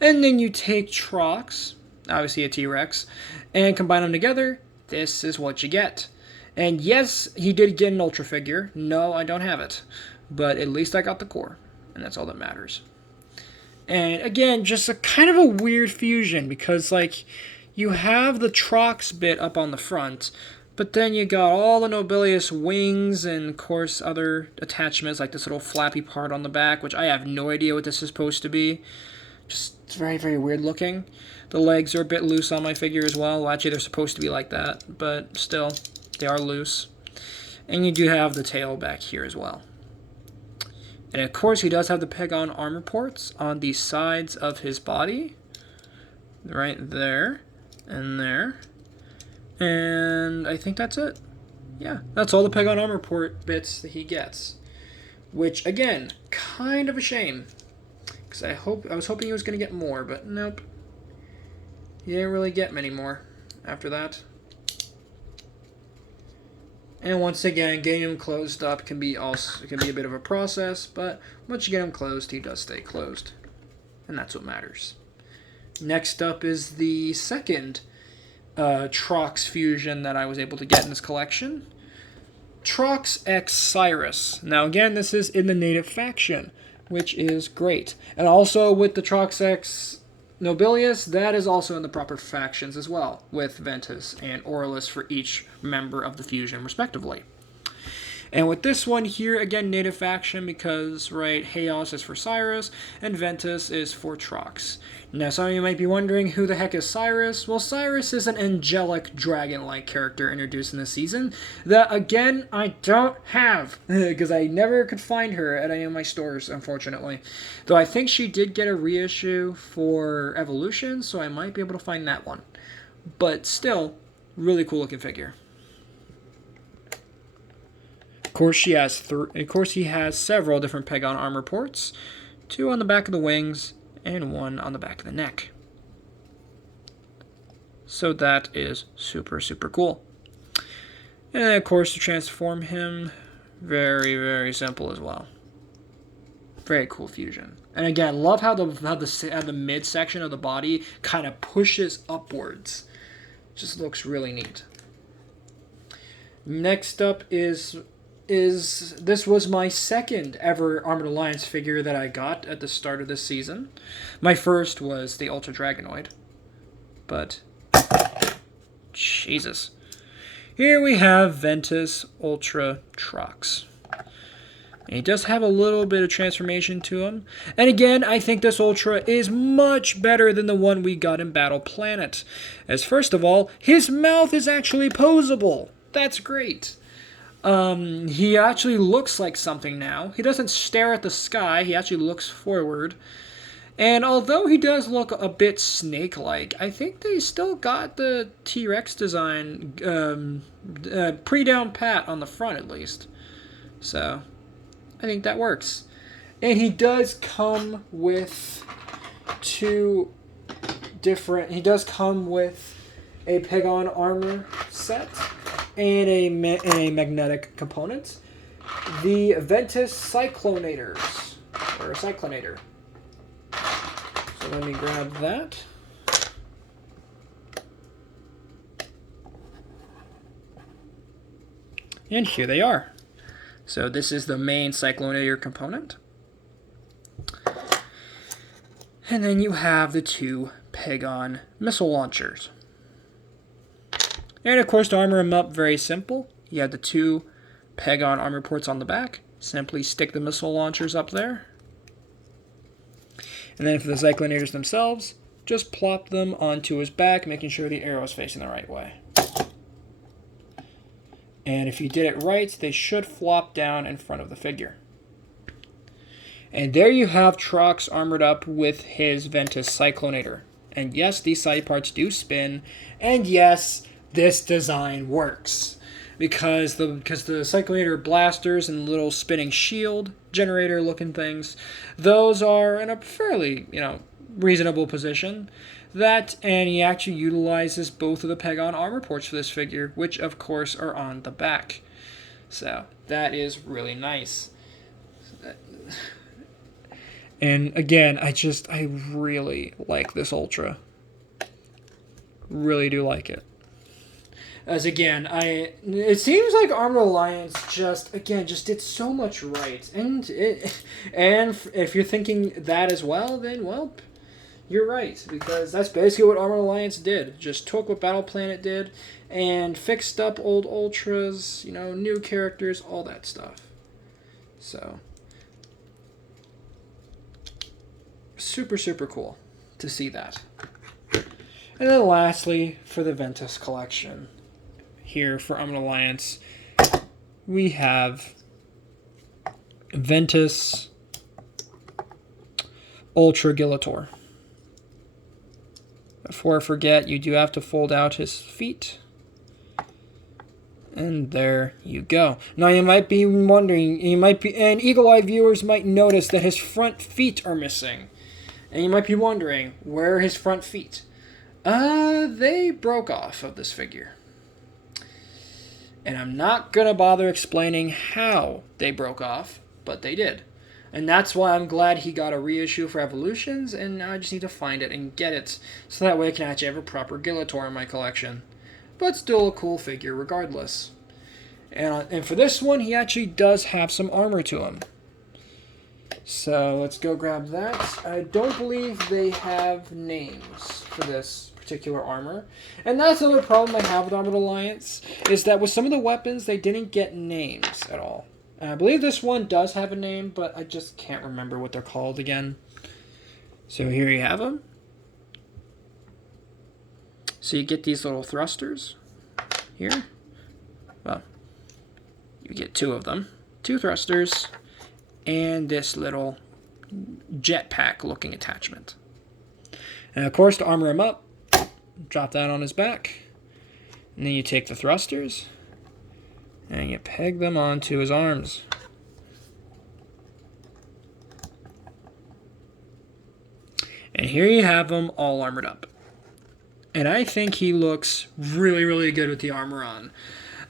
and then you take Trox, obviously a T-Rex, and combine them together. This is what you get. And yes, he did get an Ultra figure. No, I don't have it. But at least I got the core. And that's all that matters. And again, just a kind of a weird fusion. Because, like, you have the Trox bit up on the front. But then you got all the Nobilius wings and, of course, other attachments. Like this little flappy part on the back. Which I have no idea what this is supposed to be. Just, it's very, very weird looking. The legs are a bit loose on my figure as well. Well, actually, they're supposed to be like that, but still, they are loose. And you do have the tail back here as well. And of course, he does have the Pegagon armor ports on the sides of his body. Right there, and there. And I think that's it. Yeah, that's all the Pegagon armor port bits that he gets. Which, again, kind of a shame. Because I was hoping he was going to get more, but nope. He didn't really get many more after that. And once again, getting him closed up can be a bit of a process, but once you get him closed, he does stay closed. And that's what matters. Next up is the second Trox fusion that I was able to get in this collection. Trox X Cyrus. Now again, this is in the native faction, which is great. And also with the Trox X Nobilius, that is also in the proper factions as well, with Ventus and Aurelus for each member of the fusion, respectively. And with this one here, again, native faction, because, right, Chaos is for Cyrus, and Ventus is for Trox. Now, some of you might be wondering, who the heck is Cyrus? Well, Cyrus is an angelic dragon-like character introduced in this season that, again, I don't have, because I never could find her at any of my stores, unfortunately. Though I think she did get a reissue for Evolution, so I might be able to find that one. But still, really cool-looking figure. Of course, he has several different Pegagon armor ports, 2 on the back of the wings and 1 on the back of the neck. So that is super, super cool. And then, of course, to transform him, very, very simple as well. Very cool fusion. And again, love how the midsection of the body kind of pushes upwards. Just looks really neat. Next up is this was my second ever Armored Alliance figure that I got at the start of this season. My first was the Ultra Dragonoid, but Jesus. Here we have Ventus Ultra Trox. And he does have a little bit of transformation to him. And again, I think this Ultra is much better than the one we got in Battle Planet. As first of all, his mouth is actually posable. That's great. He actually looks like something now. He doesn't stare at the sky. He actually looks forward. And although he does look a bit snake-like, I think they still got the T-Rex design pretty down pat on the front, at least. So I think that works. And he does come with he does come with a Pegagon armor set and a magnetic component. The Ventus Cyclonators, or Cyclonator. So let me grab that. And here they are. So this is the main Cyclonator component. And then you have the two Pegagon missile launchers. And of course, to armor them up, very simple. You have the two Pegagon armor ports on the back. Simply stick the missile launchers up there. And then for the Cyclonators themselves, just plop them onto his back, making sure the arrow is facing the right way. And if you did it right, they should flop down in front of the figure. And there you have Trox armored up with his Ventus Cyclonator. And yes, these side parts do spin. And yes, this design works. Because the Cyclonator blasters and little spinning shield generator looking things, those are in a fairly, reasonable position. And he actually utilizes both of the Pegagon armor ports for this figure, which of course are on the back. So that is really nice. And again, I really like this Ultra. Really do like it. As again, it seems like Armored Alliance just did so much right, and if you're thinking that as well, then well, you're right, because that's basically what Armored Alliance did. Just took what Battle Planet did and fixed up old Ultras, new characters, all that stuff. So super, super cool to see that. And then lastly, for the Ventus Collection. Here for Armored Alliance, we have Ventus Ultragilitor. Before I forget, you do have to fold out his feet. And there you go. Now you might be wondering, and eagle-eyed viewers might notice that his front feet are missing. And you might be wondering, where are his front feet? They broke off of this figure. And I'm not going to bother explaining how they broke off, but they did. And that's why I'm glad he got a reissue for Evolutions, and now I just need to find it and get it, so that way I can actually have a proper Guillotor in my collection. But still a cool figure regardless. And for this one, he actually does have some armor to him. So let's go grab that. I don't believe they have names for this particular armor. And that's another problem I have with Armored Alliance, is that with some of the weapons, they didn't get names at all. And I believe this one does have a name, but I just can't remember what they're called again. So here you have them. So you get these little thrusters here. Well, you get two of them. Two thrusters and this little jetpack looking attachment. And of course, to armor him up, drop that on his back. And then you take the thrusters and you peg them onto his arms. And here you have him all armored up. And I think he looks really, really good with the armor on.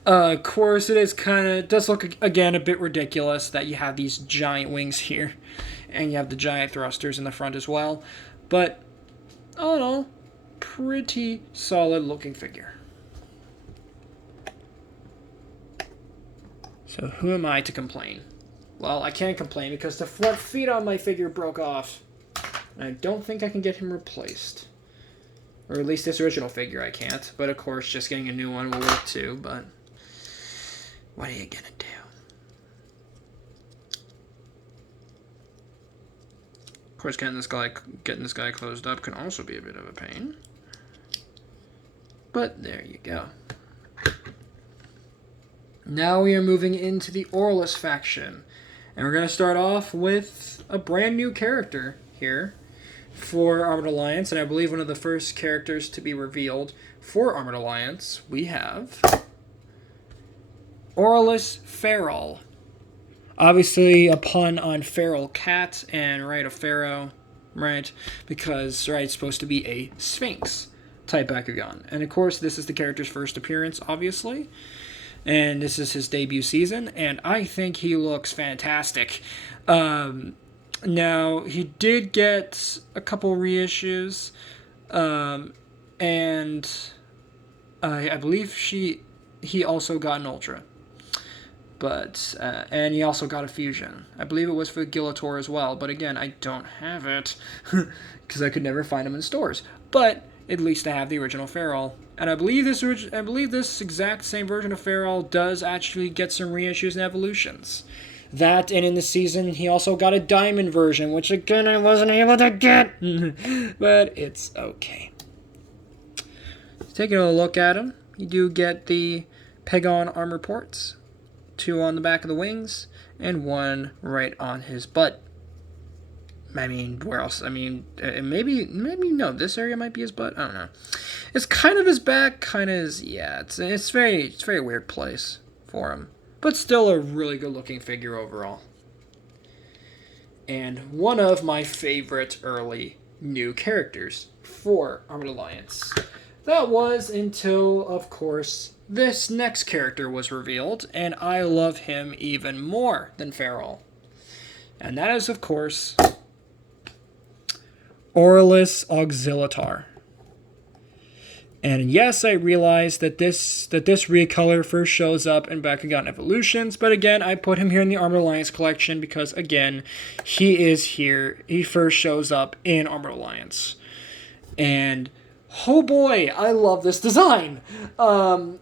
Of course, it does look, again, a bit ridiculous that you have these giant wings here. And you have the giant thrusters in the front as well. But, all in all, pretty solid looking figure. So who am I to complain? Well, I can't complain because the front feet on my figure broke off. And I don't think I can get him replaced. Or at least this original figure I can't. But of course, just getting a new one will work too. But what are you gonna do? Of course, getting this guy closed up can also be a bit of a pain. But there you go. Now we are moving into the Aurelus faction. And we're going to start off with a brand new character here for Armored Alliance. And I believe one of the first characters to be revealed for Armored Alliance, we have Aurelus Feral. Obviously a pun on feral cat and right, a pharaoh, right? Because, right, it's supposed to be a Sphinx type Bakugan. And of course, this is the character's first appearance, obviously. And this is his debut season, and I think he looks fantastic. Now, he did get a couple reissues, and I believe he also got an Ultra. But, and he also got a Fusion. I believe it was for the Guillotor as well, but again, I don't have it, because I could never find them in stores. But at least I have the original Feral. And I believe this exact same version of Feral does actually get some reissues and evolutions. That, and in the season, he also got a diamond version, which again, I wasn't able to get. But it's okay. Taking a look at him, you do get the Pegagon armor ports. 2 on the back of the wings, and 1 right on his butt. I mean, where else? I mean, maybe no. This area might be his butt. I don't know. It's kind of his back, kind of his, yeah. It's very weird place for him, but still a really good looking figure overall. And one of my favorite early new characters for Armored Alliance. That was until, of course, this next character was revealed, and I love him even more than Feral. And that is, of course, Hydrus X Auxilitar. And yes, I realize that this recolor first shows up in Bakugan Evolutions, but again, I put him here in the Armored Alliance collection because, again, he is here. He first shows up in Armored Alliance. And, oh boy, I love this design!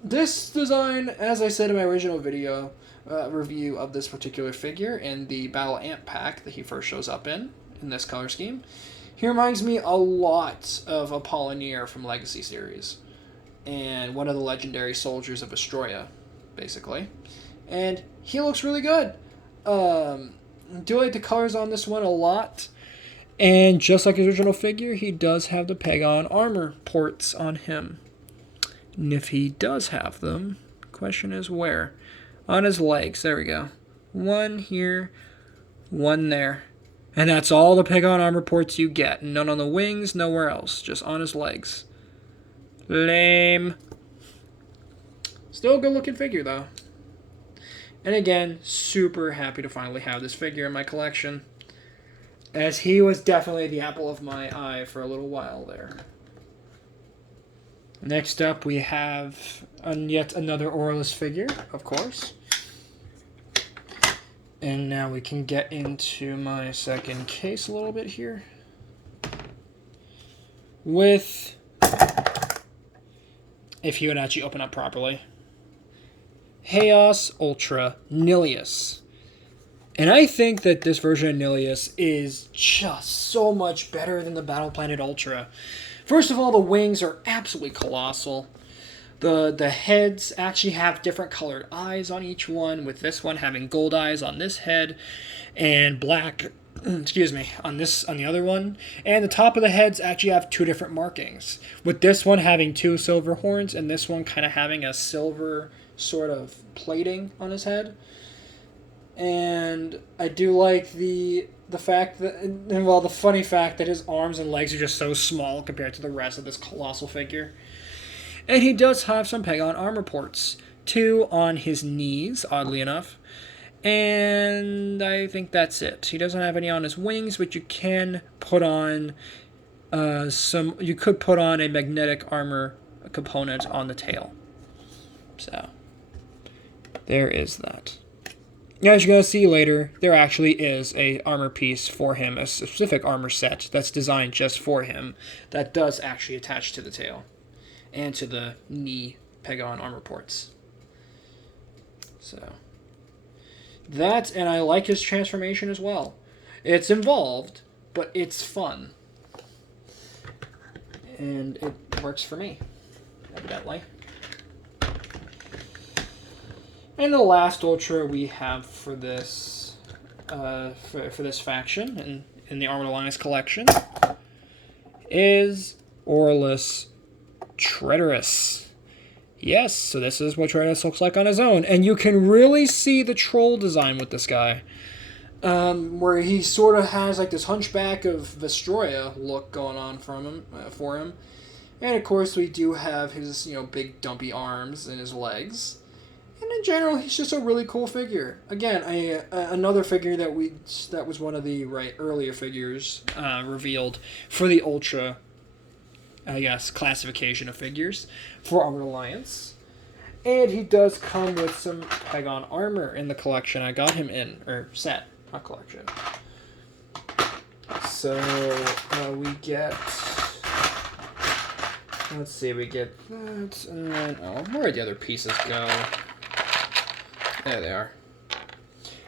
This design, as I said in my original video review of this particular figure in the Battle Ant pack that he first shows up in this color scheme, he reminds me a lot of Apollinaire from Legacy series, and one of the legendary soldiers of Astroya, basically. And he looks really good. Do like the colors on this one a lot. And just like his original figure, he does have the Pegagon armor ports on him. And if he does have them, the question is where? On his legs, there we go. 1 here, 1 there. And that's all the Pegagon armor ports you get. None on the wings, nowhere else. Just on his legs. Lame. Still a good looking figure though. And again, super happy to finally have this figure in my collection, as he was definitely the apple of my eye for a little while there. Next up we have yet another Aurelus figure, of course. And now we can get into my second case a little bit here. With, if you would actually open up properly, Chaos Ultra Nilius. And I think that this version of Nilius is just so much better than the Battle Planet Ultra. First of all, the wings are absolutely colossal. The heads actually have different colored eyes on each one, with this one having gold eyes on this head and black, excuse me, on the other one. And the top of the heads actually have 2 different markings, with this one having 2 silver horns and this one kind of having a silver sort of plating on his head. And I do like the fact that, well, the funny fact that his arms and legs are just so small compared to the rest of this colossal figure. And he does have some Pegagon armor ports, 2 on his knees, oddly enough. And I think that's it. He doesn't have any on his wings, but you can put on you could put on a magnetic armor component on the tail. So there is that. As you're going to see later, there actually is a armor piece for him, a specific armor set that's designed just for him that does actually attach to the tail and to the knee Pegagon armor ports. So that, and I like his transformation as well. It's involved, but it's fun. And it works for me, evidently. And the last Ultra we have for this for this faction in the Armored Alliance collection is Hydrus X. Yes, so this is what Tretaris looks like on his own, and you can really see the troll design with this guy, where he sort of has like this Hunchback of Vestroia look going on for him, and of course we do have his big dumpy arms and his legs. And in general, he's just a really cool figure. Again, another figure that was one of the earlier figures revealed for the Ultra, I guess, classification of figures for Armored Alliance. And he does come with some Pegagon armor in the collection. I got him set, not collection. So we get. Let's see, we get that, and then where did the other pieces go? There they are.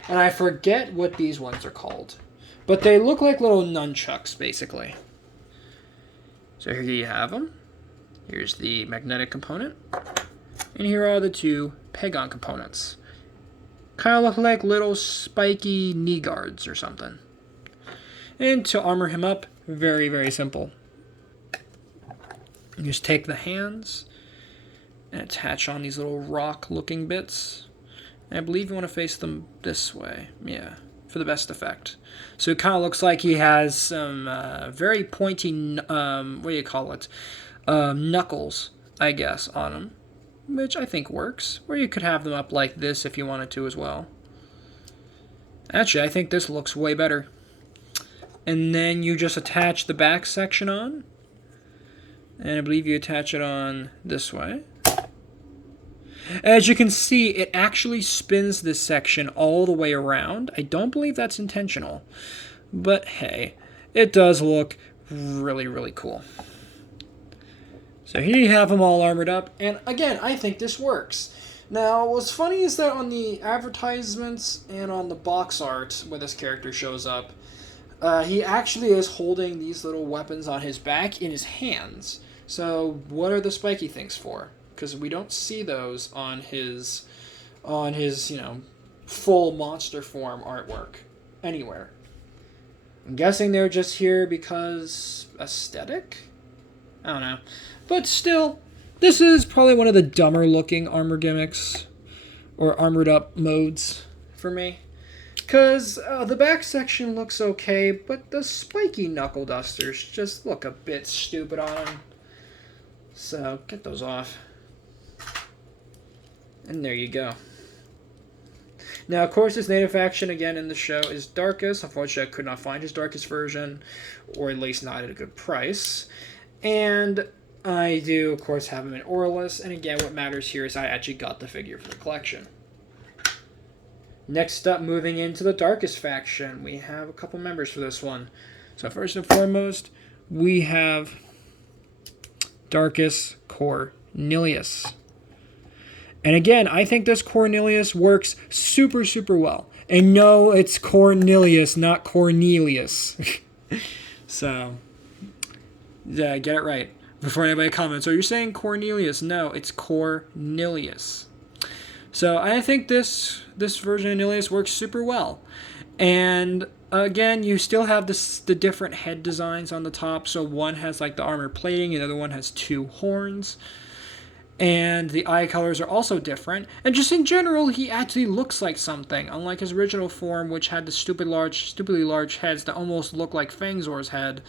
And I forget what these ones are called. But they look like little nunchucks, basically. So here you have them. Here's the magnetic component. And here are the two Pegagon components. Kind of look like little spiky knee guards or something. And to armor him up, very, very simple. You just take the hands and attach on these little rock-looking bits. I believe you want to face them this way, yeah, for the best effect. So it kind of looks like he has some very pointy, knuckles, I guess, on him, which I think works. Or you could have them up like this if you wanted to as well. Actually, I think this looks way better. And then you just attach the back section on, and I believe you attach it on this way. As you can see, it actually spins this section all the way around. I don't believe that's intentional, but hey, it does look really, really cool. So here you have them all armored up, and again, I think this works. Now, what's funny is that on the advertisements and on the box art where this character shows up, he actually is holding these little weapons on his back in his hands. So what are the spiky things for? Because we don't see those on his full monster form artwork anywhere. I'm guessing they're just here because aesthetic? I don't know. But still, this is probably one of the dumber looking armor gimmicks or armored up modes for me. Because the back section looks okay, but the spiky knuckle dusters just look a bit stupid on him. So get those off. And there you go. Now, of course, his native faction, again, in the show is Darkus. Unfortunately, I could not find his Darkus version, or at least not at a good price. And I do, of course, have him in Orlus. And again, what matters here is I actually got the figure for the collection. Next up, moving into the Darkus faction, we have a couple members for this one. So first and foremost, we have Darkus Nilius. And again, I think this Nilius works super, super well. And no, it's Nilius, not Cornelius. So, yeah, get it right. Before anybody comments, you're saying Cornelius? No, it's Nilius. So I think this version of Nilius works super well. And again, you still have the different head designs on the top. So one has like the armor plating, and the other one has two horns. And the eye colors are also different. And just in general, he actually looks like something. Unlike his original form, which had the stupidly large heads that almost look like Fangzor's head.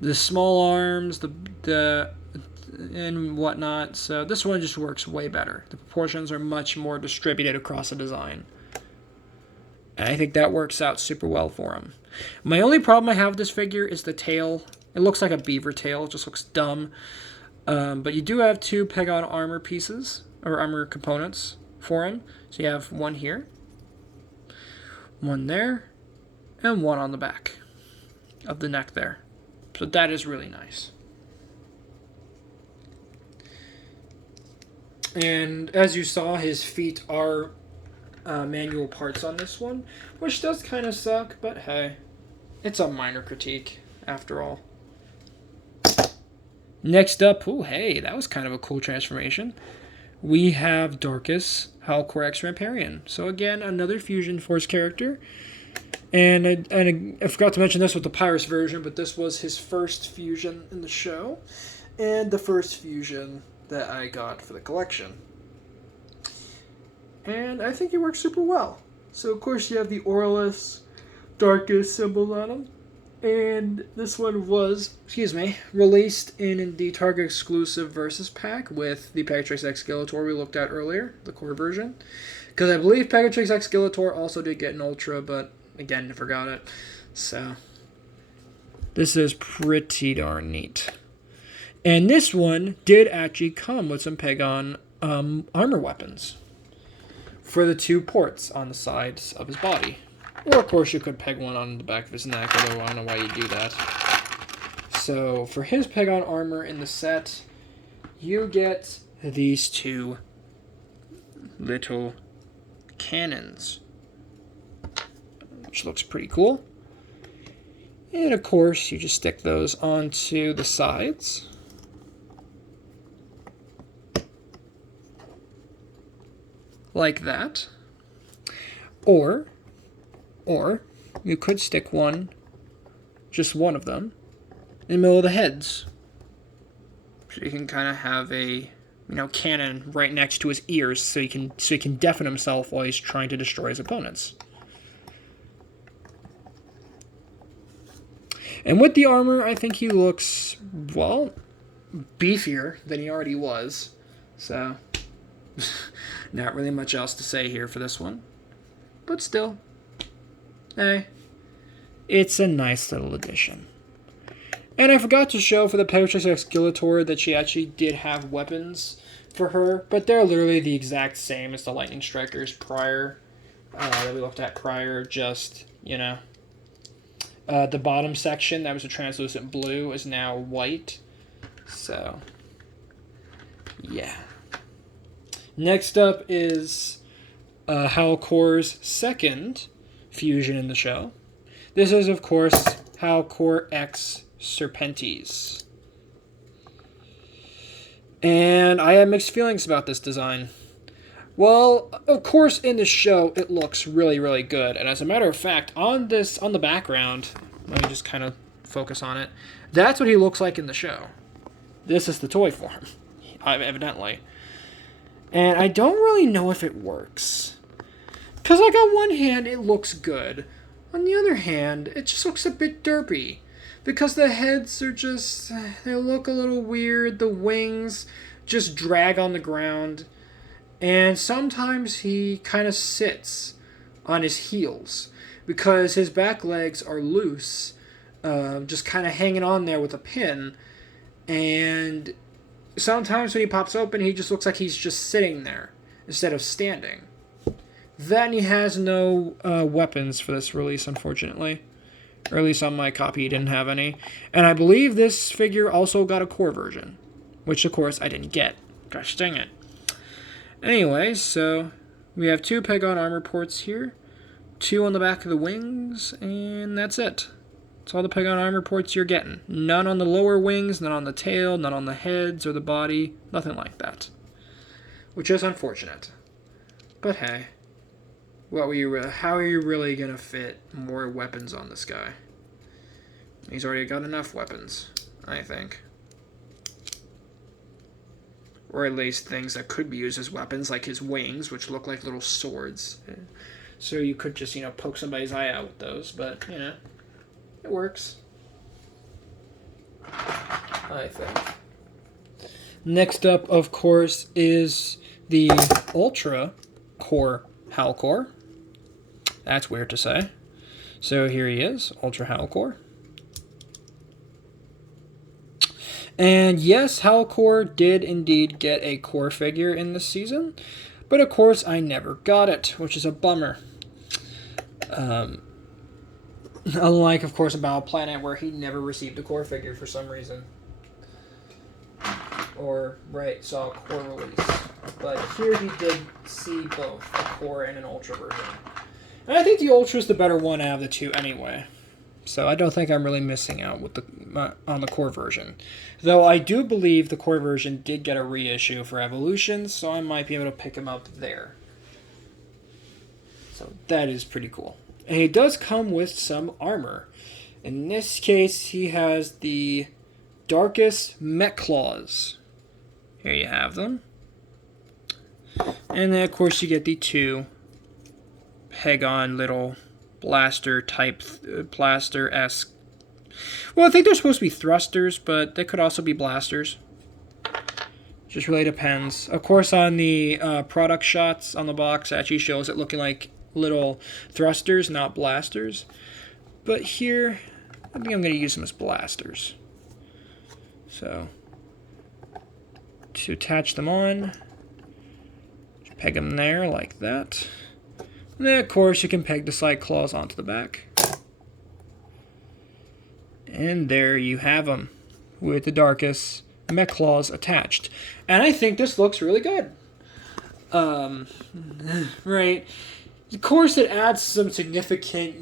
The small arms, and whatnot. So this one just works way better. The proportions are much more distributed across the design. And I think that works out super well for him. My only problem I have with this figure is the tail. It looks like a beaver tail. It just looks dumb. But you do have two Pegagon armor pieces, or armor components for him. So you have one here. One there, and one on the back of the neck there. So that is really nice. And as you saw, his feet are manual parts on this one, which does kind of suck, but hey, it's a minor critique after all. Next up, oh hey, that was kind of a cool transformation. We have Darkus Halcor X Ramparian. So again, another Fusion Force character. And I forgot to mention this with the Papyrus version, but this was his first fusion in the show, and the first fusion that I got for the collection. And I think he works super well. So of course you have the Aurelus Darkus symbol on him. And this one was, released in the Target exclusive Versus pack with the Pegatrix X Gilitor we looked at earlier, the core version. Because I believe Pegatrix X Gilitor also did get an Ultra, but again, never got it. So, this is pretty darn neat. And this one did actually come with some Pegon armor weapons for the 2 ports on the sides of his body. Or, of course, you could peg one on the back of his neck, although I don't know why you do that. So, for his Pegon armor in the set, you get these 2 little cannons, which looks pretty cool. And, of course, you just stick those onto the sides. Like that. Or you could stick just one of them, in the middle of the heads. So you can kind of have a, cannon right next to his ears, so he can deafen himself while he's trying to destroy his opponents. And with the armor, I think he looks, well, beefier than he already was. So, not really much else to say here for this one. But still, hey, it's a nice little addition. And I forgot to show for the Pegatrix X Gilitor that she actually did have weapons for her, but they're literally the exact same as the Lightning Strikers prior, that we looked at prior, just, the bottom section that was a translucent blue is now white. So, yeah. Next up is Halcor's second fusion in the show. This is, of course, Halcor X Serpentes. And I have mixed feelings about this design. Well, of course, in the show, it looks really, really good. And as a matter of fact, on the background, let me just kind of focus on it. That's what he looks like in the show. This is the toy form, evidently. And I don't really know if it works. Because, on one hand, it looks good. On the other hand, it just looks a bit derpy. Because the heads are just, they look a little weird. The wings just drag on the ground. And sometimes he kind of sits on his heels. Because his back legs are loose. Just kind of hanging on there with a pin. And sometimes when he pops open, he just looks like he's just sitting there instead of standing. Then he has no weapons for this release, unfortunately. Or at least on my copy, he didn't have any. And I believe this figure also got a core version, which, of course, I didn't get. Gosh dang it. Anyway, so we have 2 Pegon armor ports here, 2 on the back of the wings, and that's it. That's all the Pegon armor ports you're getting. None on the lower wings, none on the tail, none on the heads or the body, nothing like that. Which is unfortunate. But hey. How are you really going to fit more weapons on this guy? He's already got enough weapons, I think. Or at least things that could be used as weapons, like his wings, which look like little swords. So you could just, poke somebody's eye out with those, but, it works. I think. Next up, of course, is the Ultra Core Halcor. That's weird to say. So here he is, Ultra Halcor. And yes, Halcor did indeed get a core figure in this season, but of course I never got it, which is a bummer. Unlike, of course, a Battle Planet, where he never received a core figure for some reason. Or, right, saw a core release. But here he did see both, a core and an Ultra version. And I think the Ultra is the better one out of the two anyway. So I don't think I'm really missing out with on the core version. Though I do believe the core version did get a reissue for Evolution, so I might be able to pick him up there. So that is pretty cool. And he does come with some armor. In this case, he has the Darkest Mech Claws. Here you have them. And then, of course, you get the two Pegon little blaster type, blaster-esque. Well, I think they're supposed to be thrusters, but they could also be blasters. Just really depends. Of course, on the product shots on the box, it actually shows it looking like little thrusters, not blasters. But here, I think I'm going to use them as blasters. So, to attach them on, peg them there like that. And then, of course, you can peg the side claws onto the back. And there you have them, with the Darkest Mech Claws attached. And I think this looks really good. Right. Of course, it adds some significant,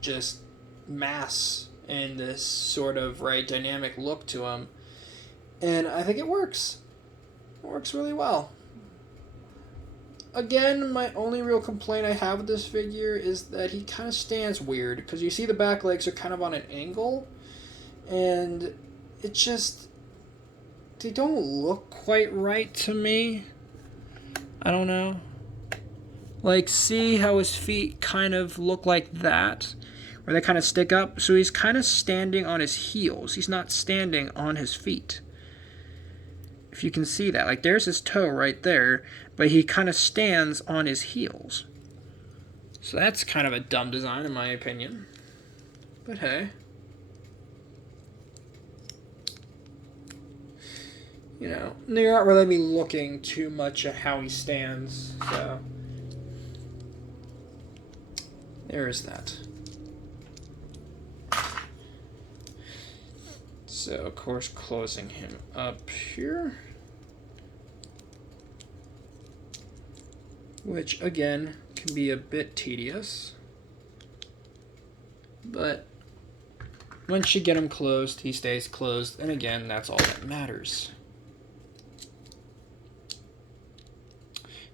just mass and this sort of, dynamic look to him. And I think it works. It works really well. Again, my only real complaint I have with this figure is that he kind of stands weird, because you see the back legs are kind of on an angle, and it just, they don't look quite right to me. I don't know. Like, see how his feet kind of look like that, where they kind of stick up? So he's kind of standing on his heels. He's not standing on his feet. If you can see that. Like, there's his toe right there, but he kind of stands on his heels. So that's kind of a dumb design, in my opinion. But hey. They're not really me looking too much at how he stands, so there is that. So, of course, closing him up here. Which, again, can be a bit tedious. But once you get him closed, he stays closed. And again, that's all that matters.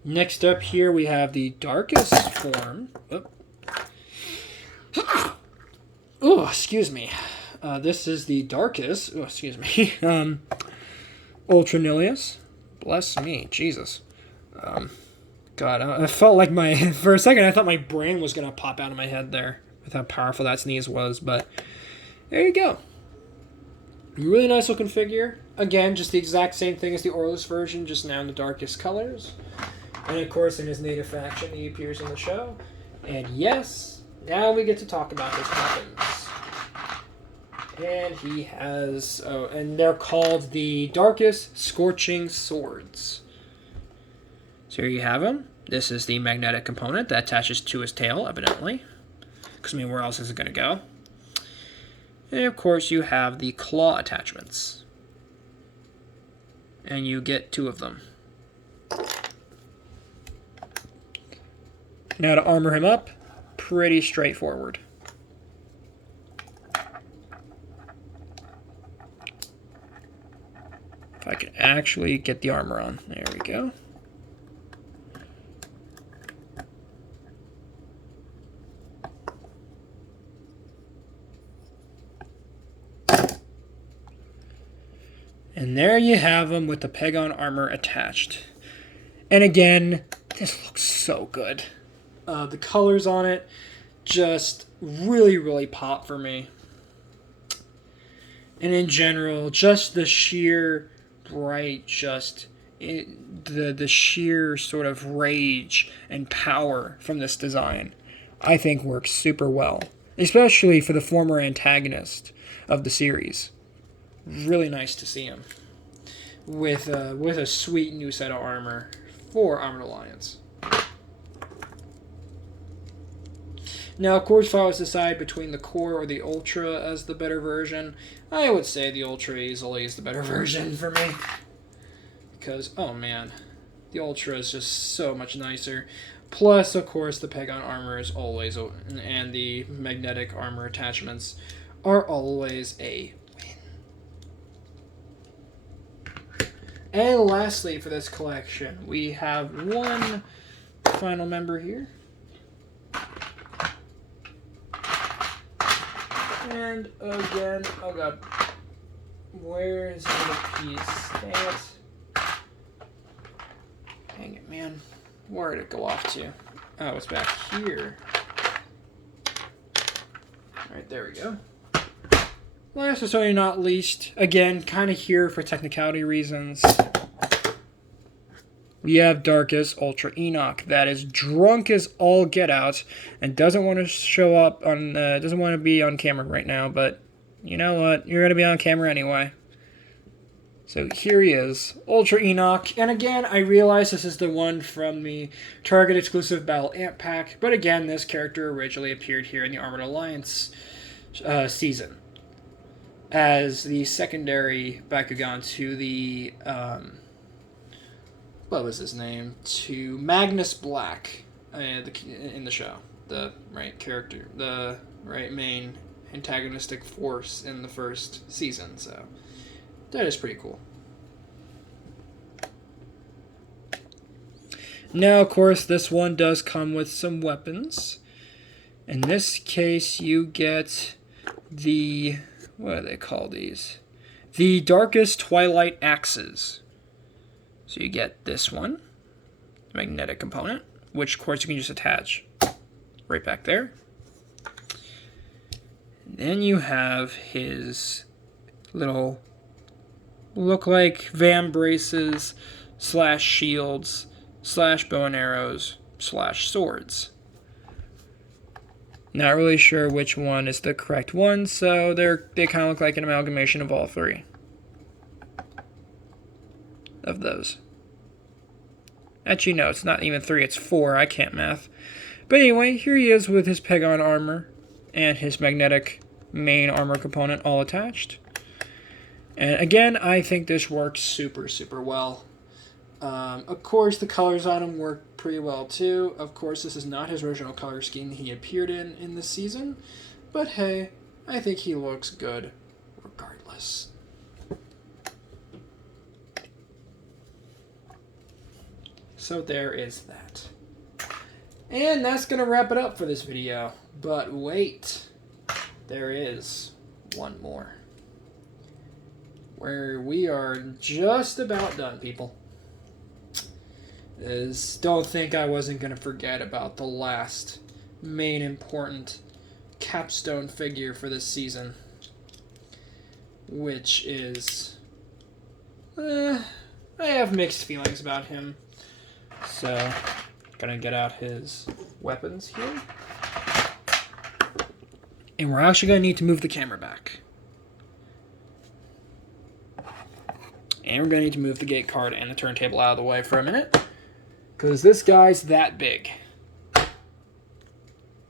Next up here, we have the Darkest form. Oh, excuse me. This is the Darkest. Oh, excuse me. Ultra Nilius. Bless me, Jesus. God, I felt like for a second I thought my brain was gonna pop out of my head there with how powerful that sneeze was. But there you go. Really nice looking figure. Again, just the exact same thing as the Orlus version, just now in the darkest colors. And of course, in his native faction, he appears in the show. And yes, now we get to talk about his weapons. And he has, and they're called the Darkest Scorching Swords. So here you have him. This is the magnetic component that attaches to his tail, evidently. Because, where else is it going to go? And of course, you have the claw attachments. And you get 2 of them. Now to armor him up, pretty straightforward. If I can actually get the armor on. There we go. And there you have him with the Pegon armor attached. And again, this looks so good. The colors on it just really, really pop for me. And in general, just the sheer bright, the sheer sort of rage and power from this design, I think works super well. Especially for the former antagonist of the series. Really nice to see him with a sweet new set of armor for Armored Alliance. Now, of course, if I was to decide between the Core or the Ultra as the better version, I would say the Ultra easily is the better version for me. Because, oh man, the Ultra is just so much nicer. Plus, of course, the Pegon armor is always, and the magnetic armor attachments are always a win. And lastly, for this collection, we have one final member here. And again, oh god, where is the piece? Dang it. Dang it, man. Where did it go off to? Oh, it's back here. Alright, there we go. Last but certainly not least, again, kind of here for technicality reasons. We have Darkus Ultra Enoch that is drunk as all get out and doesn't want to show up on, doesn't want to be on camera right now, but you know what? You're going to be on camera anyway. So here he is, Ultra Enoch, and again, I realize this is the one from the Target exclusive Battle Amp Pack, but again, this character originally appeared here in the Armored Alliance season as the secondary Bakugan to the, what was his name? To Magnus Black in the show. The right character, the right main antagonistic force in the first season, so that is pretty cool. Now, of course, this one does come with some weapons. In this case, you get the, what do they call these? The Darkest Twilight Axes. So you get this one, magnetic component, which, of course, you can just attach right back there. Then you have his little, look like Vam braces / shields / bow and arrows / swords. Not really sure which one is the correct one, so they kind of look like an amalgamation of all three of those. Actually, no, it's not even 3, it's 4. I can't math. But anyway, here he is with his Pegon armor and his magnetic main armor component all attached. And again, I think this works super, super well. Of course, the colors on him work pretty well too. Of course, this is not his original color scheme he appeared in this season. But hey, I think he looks good regardless. So there is that. And that's going to wrap it up for this video. But wait, there is one more. Where we are just about done, people. Don't think I wasn't going to forget about the last main important capstone figure for this season. Which is... I have mixed feelings about him. So, gonna get out his weapons here. And we're actually gonna need to move the camera back. And we're gonna need to move the gate card and the turntable out of the way for a minute. Because this guy's that big.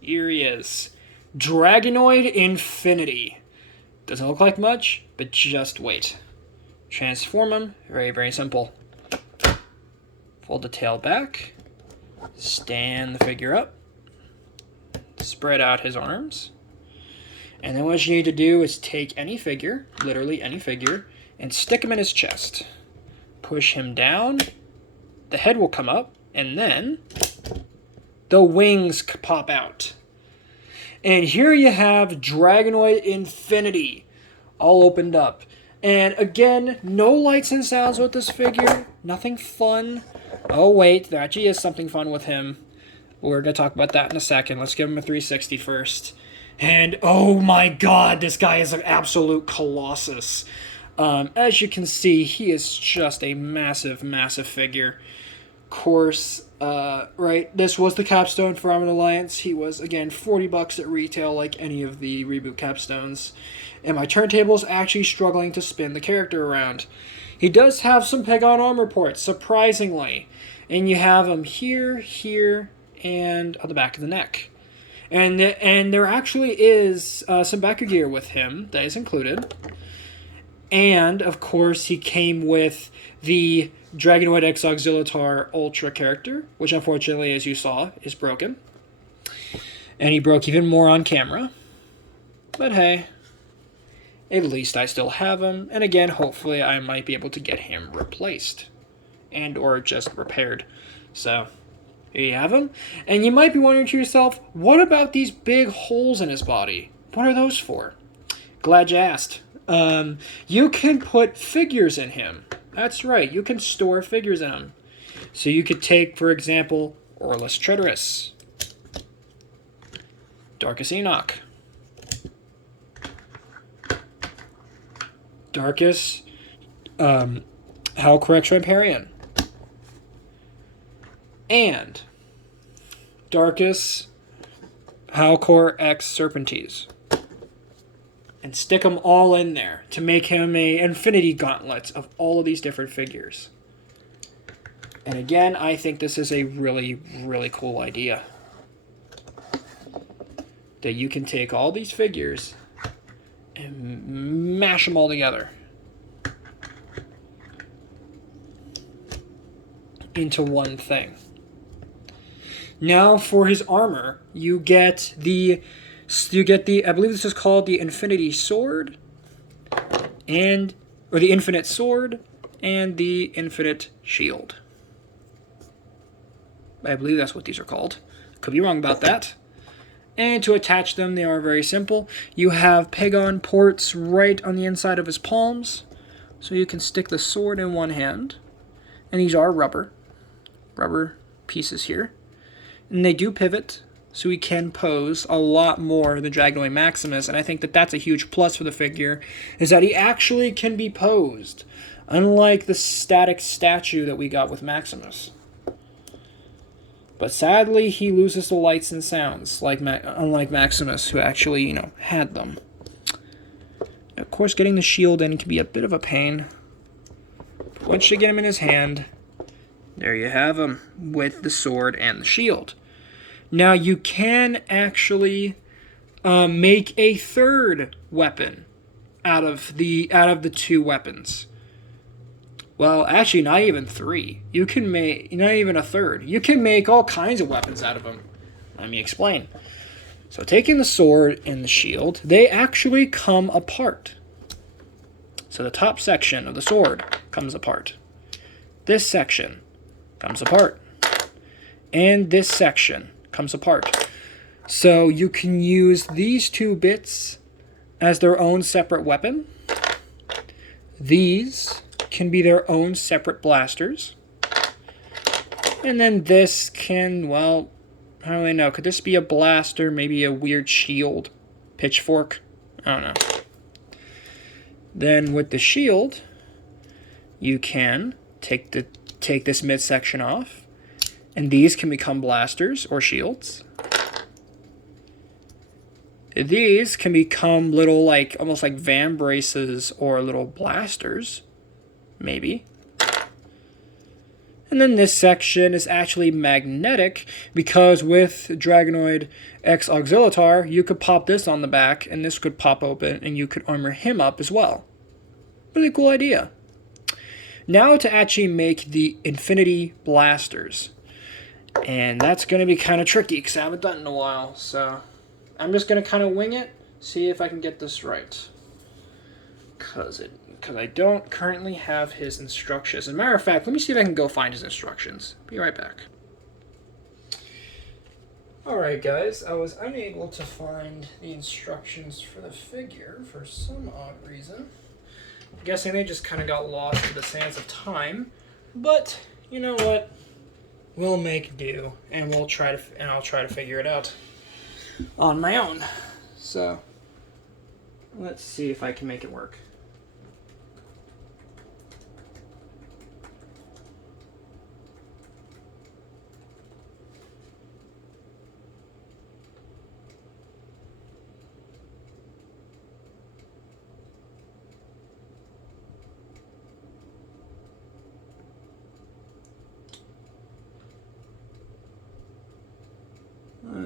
Here he is. Dragonoid Infinity. Doesn't look like much, but just wait. Transform him. Very, very simple. Fold the tail back, stand the figure up, spread out his arms, and then what you need to do is take any figure, literally any figure, and stick him in his chest. Push him down, the head will come up, and then the wings pop out. And here you have Dragonoid Infinity, all opened up. And again, no lights and sounds with this figure, nothing fun. Oh wait, there actually is something fun with him. We're going to talk about that in a second. Let's give him a 360 first. And oh my god, this guy is an absolute colossus. As you can see, he is just a massive, massive figure. Of course, right, this was the capstone for Armored Alliance. He was, again, $40 at retail like any of the Reboot capstones. And my turntable is actually struggling to spin the character around. He does have some Pegon armor ports, surprisingly. And you have them here, here, and on the back of the neck. And there actually is some Baku gear with him that is included. And, of course, he came with the Dragonoid X Auxilitar Ultra character, which unfortunately, as you saw, is broken. And he broke even more on camera. But hey, at least I still have him. And again, hopefully I might be able to get him replaced. And or just repaired. So, here you have him. And you might be wondering to yourself, what about these big holes in his body? What are those for? Glad you asked. You can put figures in him. That's right, you can store figures in him. So you could take, for example, Hydrus X Trynoun, Darkus Enoch, Darkus Halcor X Ramparian, and Darkus Halcor X Serpentis. And stick them all in there to make him a infinity gauntlet of all of these different figures. And again, I think this is a really, really cool idea. That you can take all these figures and mash them all together into one thing. Now for his armor, you get the I believe this is called the Infinity Sword, or the Infinite Sword, and the Infinite Shield. I believe that's what these are called. Could be wrong about that. And to attach them, they are very simple. You have Pagon ports right on the inside of his palms, so you can stick the sword in one hand. And these are rubber pieces here. And they do pivot, so he can pose a lot more than Dragonoid Maximus, and I think that that's a huge plus for the figure, is that he actually can be posed, unlike the static statue that we got with Maximus. But sadly, he loses the lights and sounds, unlike Maximus, who actually, had them. Of course, getting the shield in can be a bit of a pain. Once you get him in his hand, there you have him, with the sword and the shield. Now, you can actually make a third weapon out of the two weapons. Well, actually, not even three. You can make, not even a third. You can make all kinds of weapons out of them. Let me explain. So, taking the sword and the shield, they actually come apart. So, the top section of the sword comes apart. This section comes apart. And this section comes apart. So you can use these two bits as their own separate weapon. These can be their own separate blasters. And then this can, well, I don't really know. Could this be a blaster? Maybe a weird shield? Pitchfork? I don't know. Then with the shield, you can take this midsection off. And these can become blasters or shields. These can become little, almost like van braces or little blasters. Maybe. And then this section is actually magnetic, because with Dragonoid X Auxilitar, you could pop this on the back, and this could pop open, and you could armor him up as well. Really cool idea. Now to actually make the Infinity Blasters. And that's going to be kind of tricky because I haven't done it in a while. So I'm just going to kind of wing it, see if I can get this right. Because I don't currently have his instructions. As a matter of fact, let me see if I can go find his instructions. Be right back. Alright guys, I was unable to find the instructions for the figure for some odd reason. I'm guessing they just kind of got lost in the sands of time. But, you know what? We'll make do, and I'll try to figure it out on my own. So, let's see if I can make it work.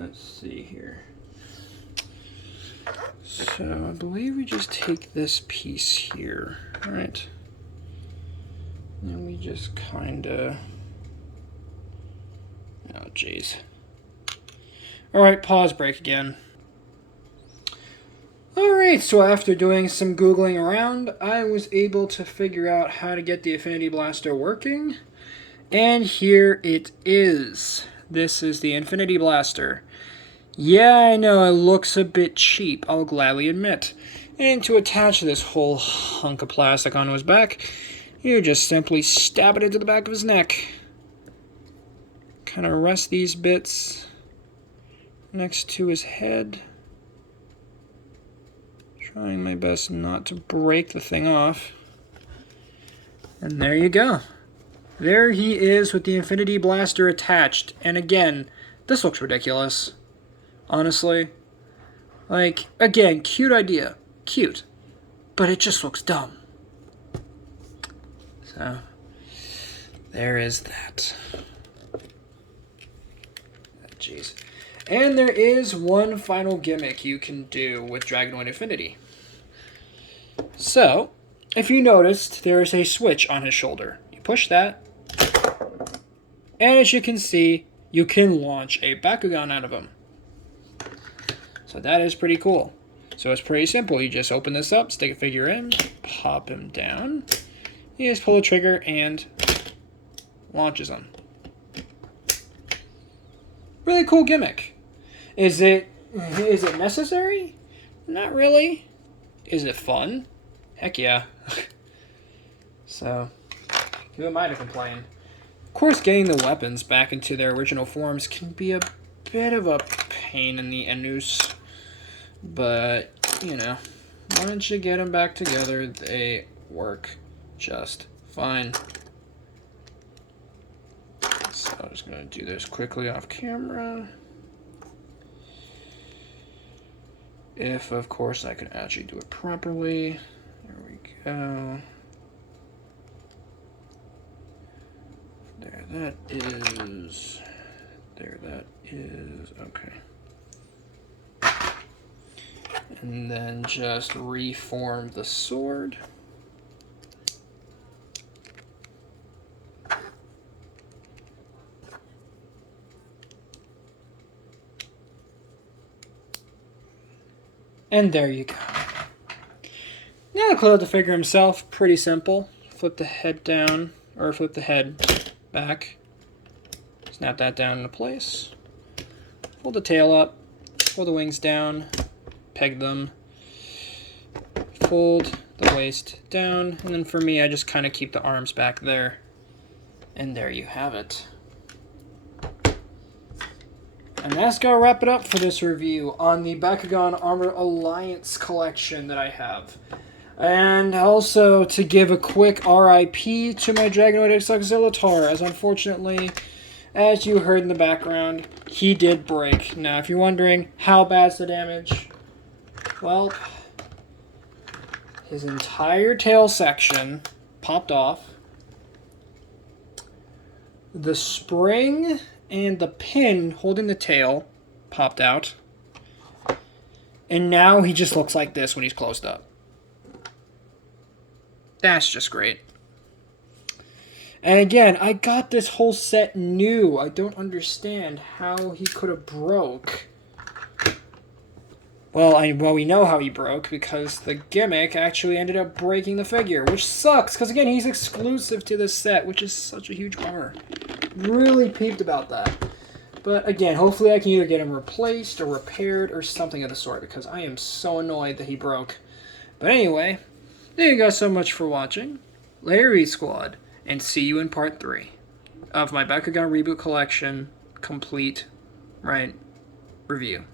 let's see here. So I believe we just take this piece here, right? And we just kind of... Oh, jeez. Alright, pause break again. Alright, so after doing some Googling around, I was able to figure out how to get the Infinity Blaster working. And here it is. This is the Infinity Blaster. Yeah, I know, it looks a bit cheap, I'll gladly admit. And to attach this whole hunk of plastic onto his back, you just simply stab it into the back of his neck. Kind of rest these bits next to his head. Trying my best not to break the thing off. And there you go. There he is with the Infinity Blaster attached. And again, this looks ridiculous. Honestly. Like, again, cute idea. Cute. But it just looks dumb. So, there is that. Jeez. And there is one final gimmick you can do with Dragonoid Infinity. So, if you noticed, there is a switch on his shoulder. You push that, and as you can see, you can launch a Bakugan out of him. So that is pretty cool. So it's pretty simple. You just open this up, stick a figure in, pop him down. You just pull the trigger and launches him. Really cool gimmick. Is it necessary? Not really. Is it fun? Heck yeah. So, who am I to complain? Of course, getting the weapons back into their original forms can be a bit of a pain in the anus. But, you know, once you get them back together, they work just fine. So I'm just going to do this quickly off camera. If, of course, I can actually do it properly. There we go. There that is. There that is. Okay. And then just reform the sword. And there you go. Now to close out the figure himself, pretty simple. Flip the head down, or flip the head back. Snap that down into place. Fold the tail up, fold the wings down, peg them, fold the waist down, and then for me, I just kind of keep the arms back there. And there you have it. And that's going to wrap it up for this review on the Bakugan Armor Alliance collection that I have. And also to give a quick RIP to my Dragonoid X Auxilitar, as unfortunately, as you heard in the background, he did break. Now, if you're wondering how bad's the damage, well, his entire tail section popped off. The spring and the pin holding the tail popped out. And now he just looks like this when he's closed up. That's just great. And again, I got this whole set new. I don't understand how he could have broke. Well, we know how he broke, because the gimmick actually ended up breaking the figure, which sucks, because again, he's exclusive to this set, which is such a huge bummer. Really peeved about that. But again, hopefully I can either get him replaced or repaired or something of the sort, because I am so annoyed that he broke. But anyway, thank you guys so much for watching. Later Eat Squad, and see you in part 3 of my Bakugan Reboot Collection complete, review.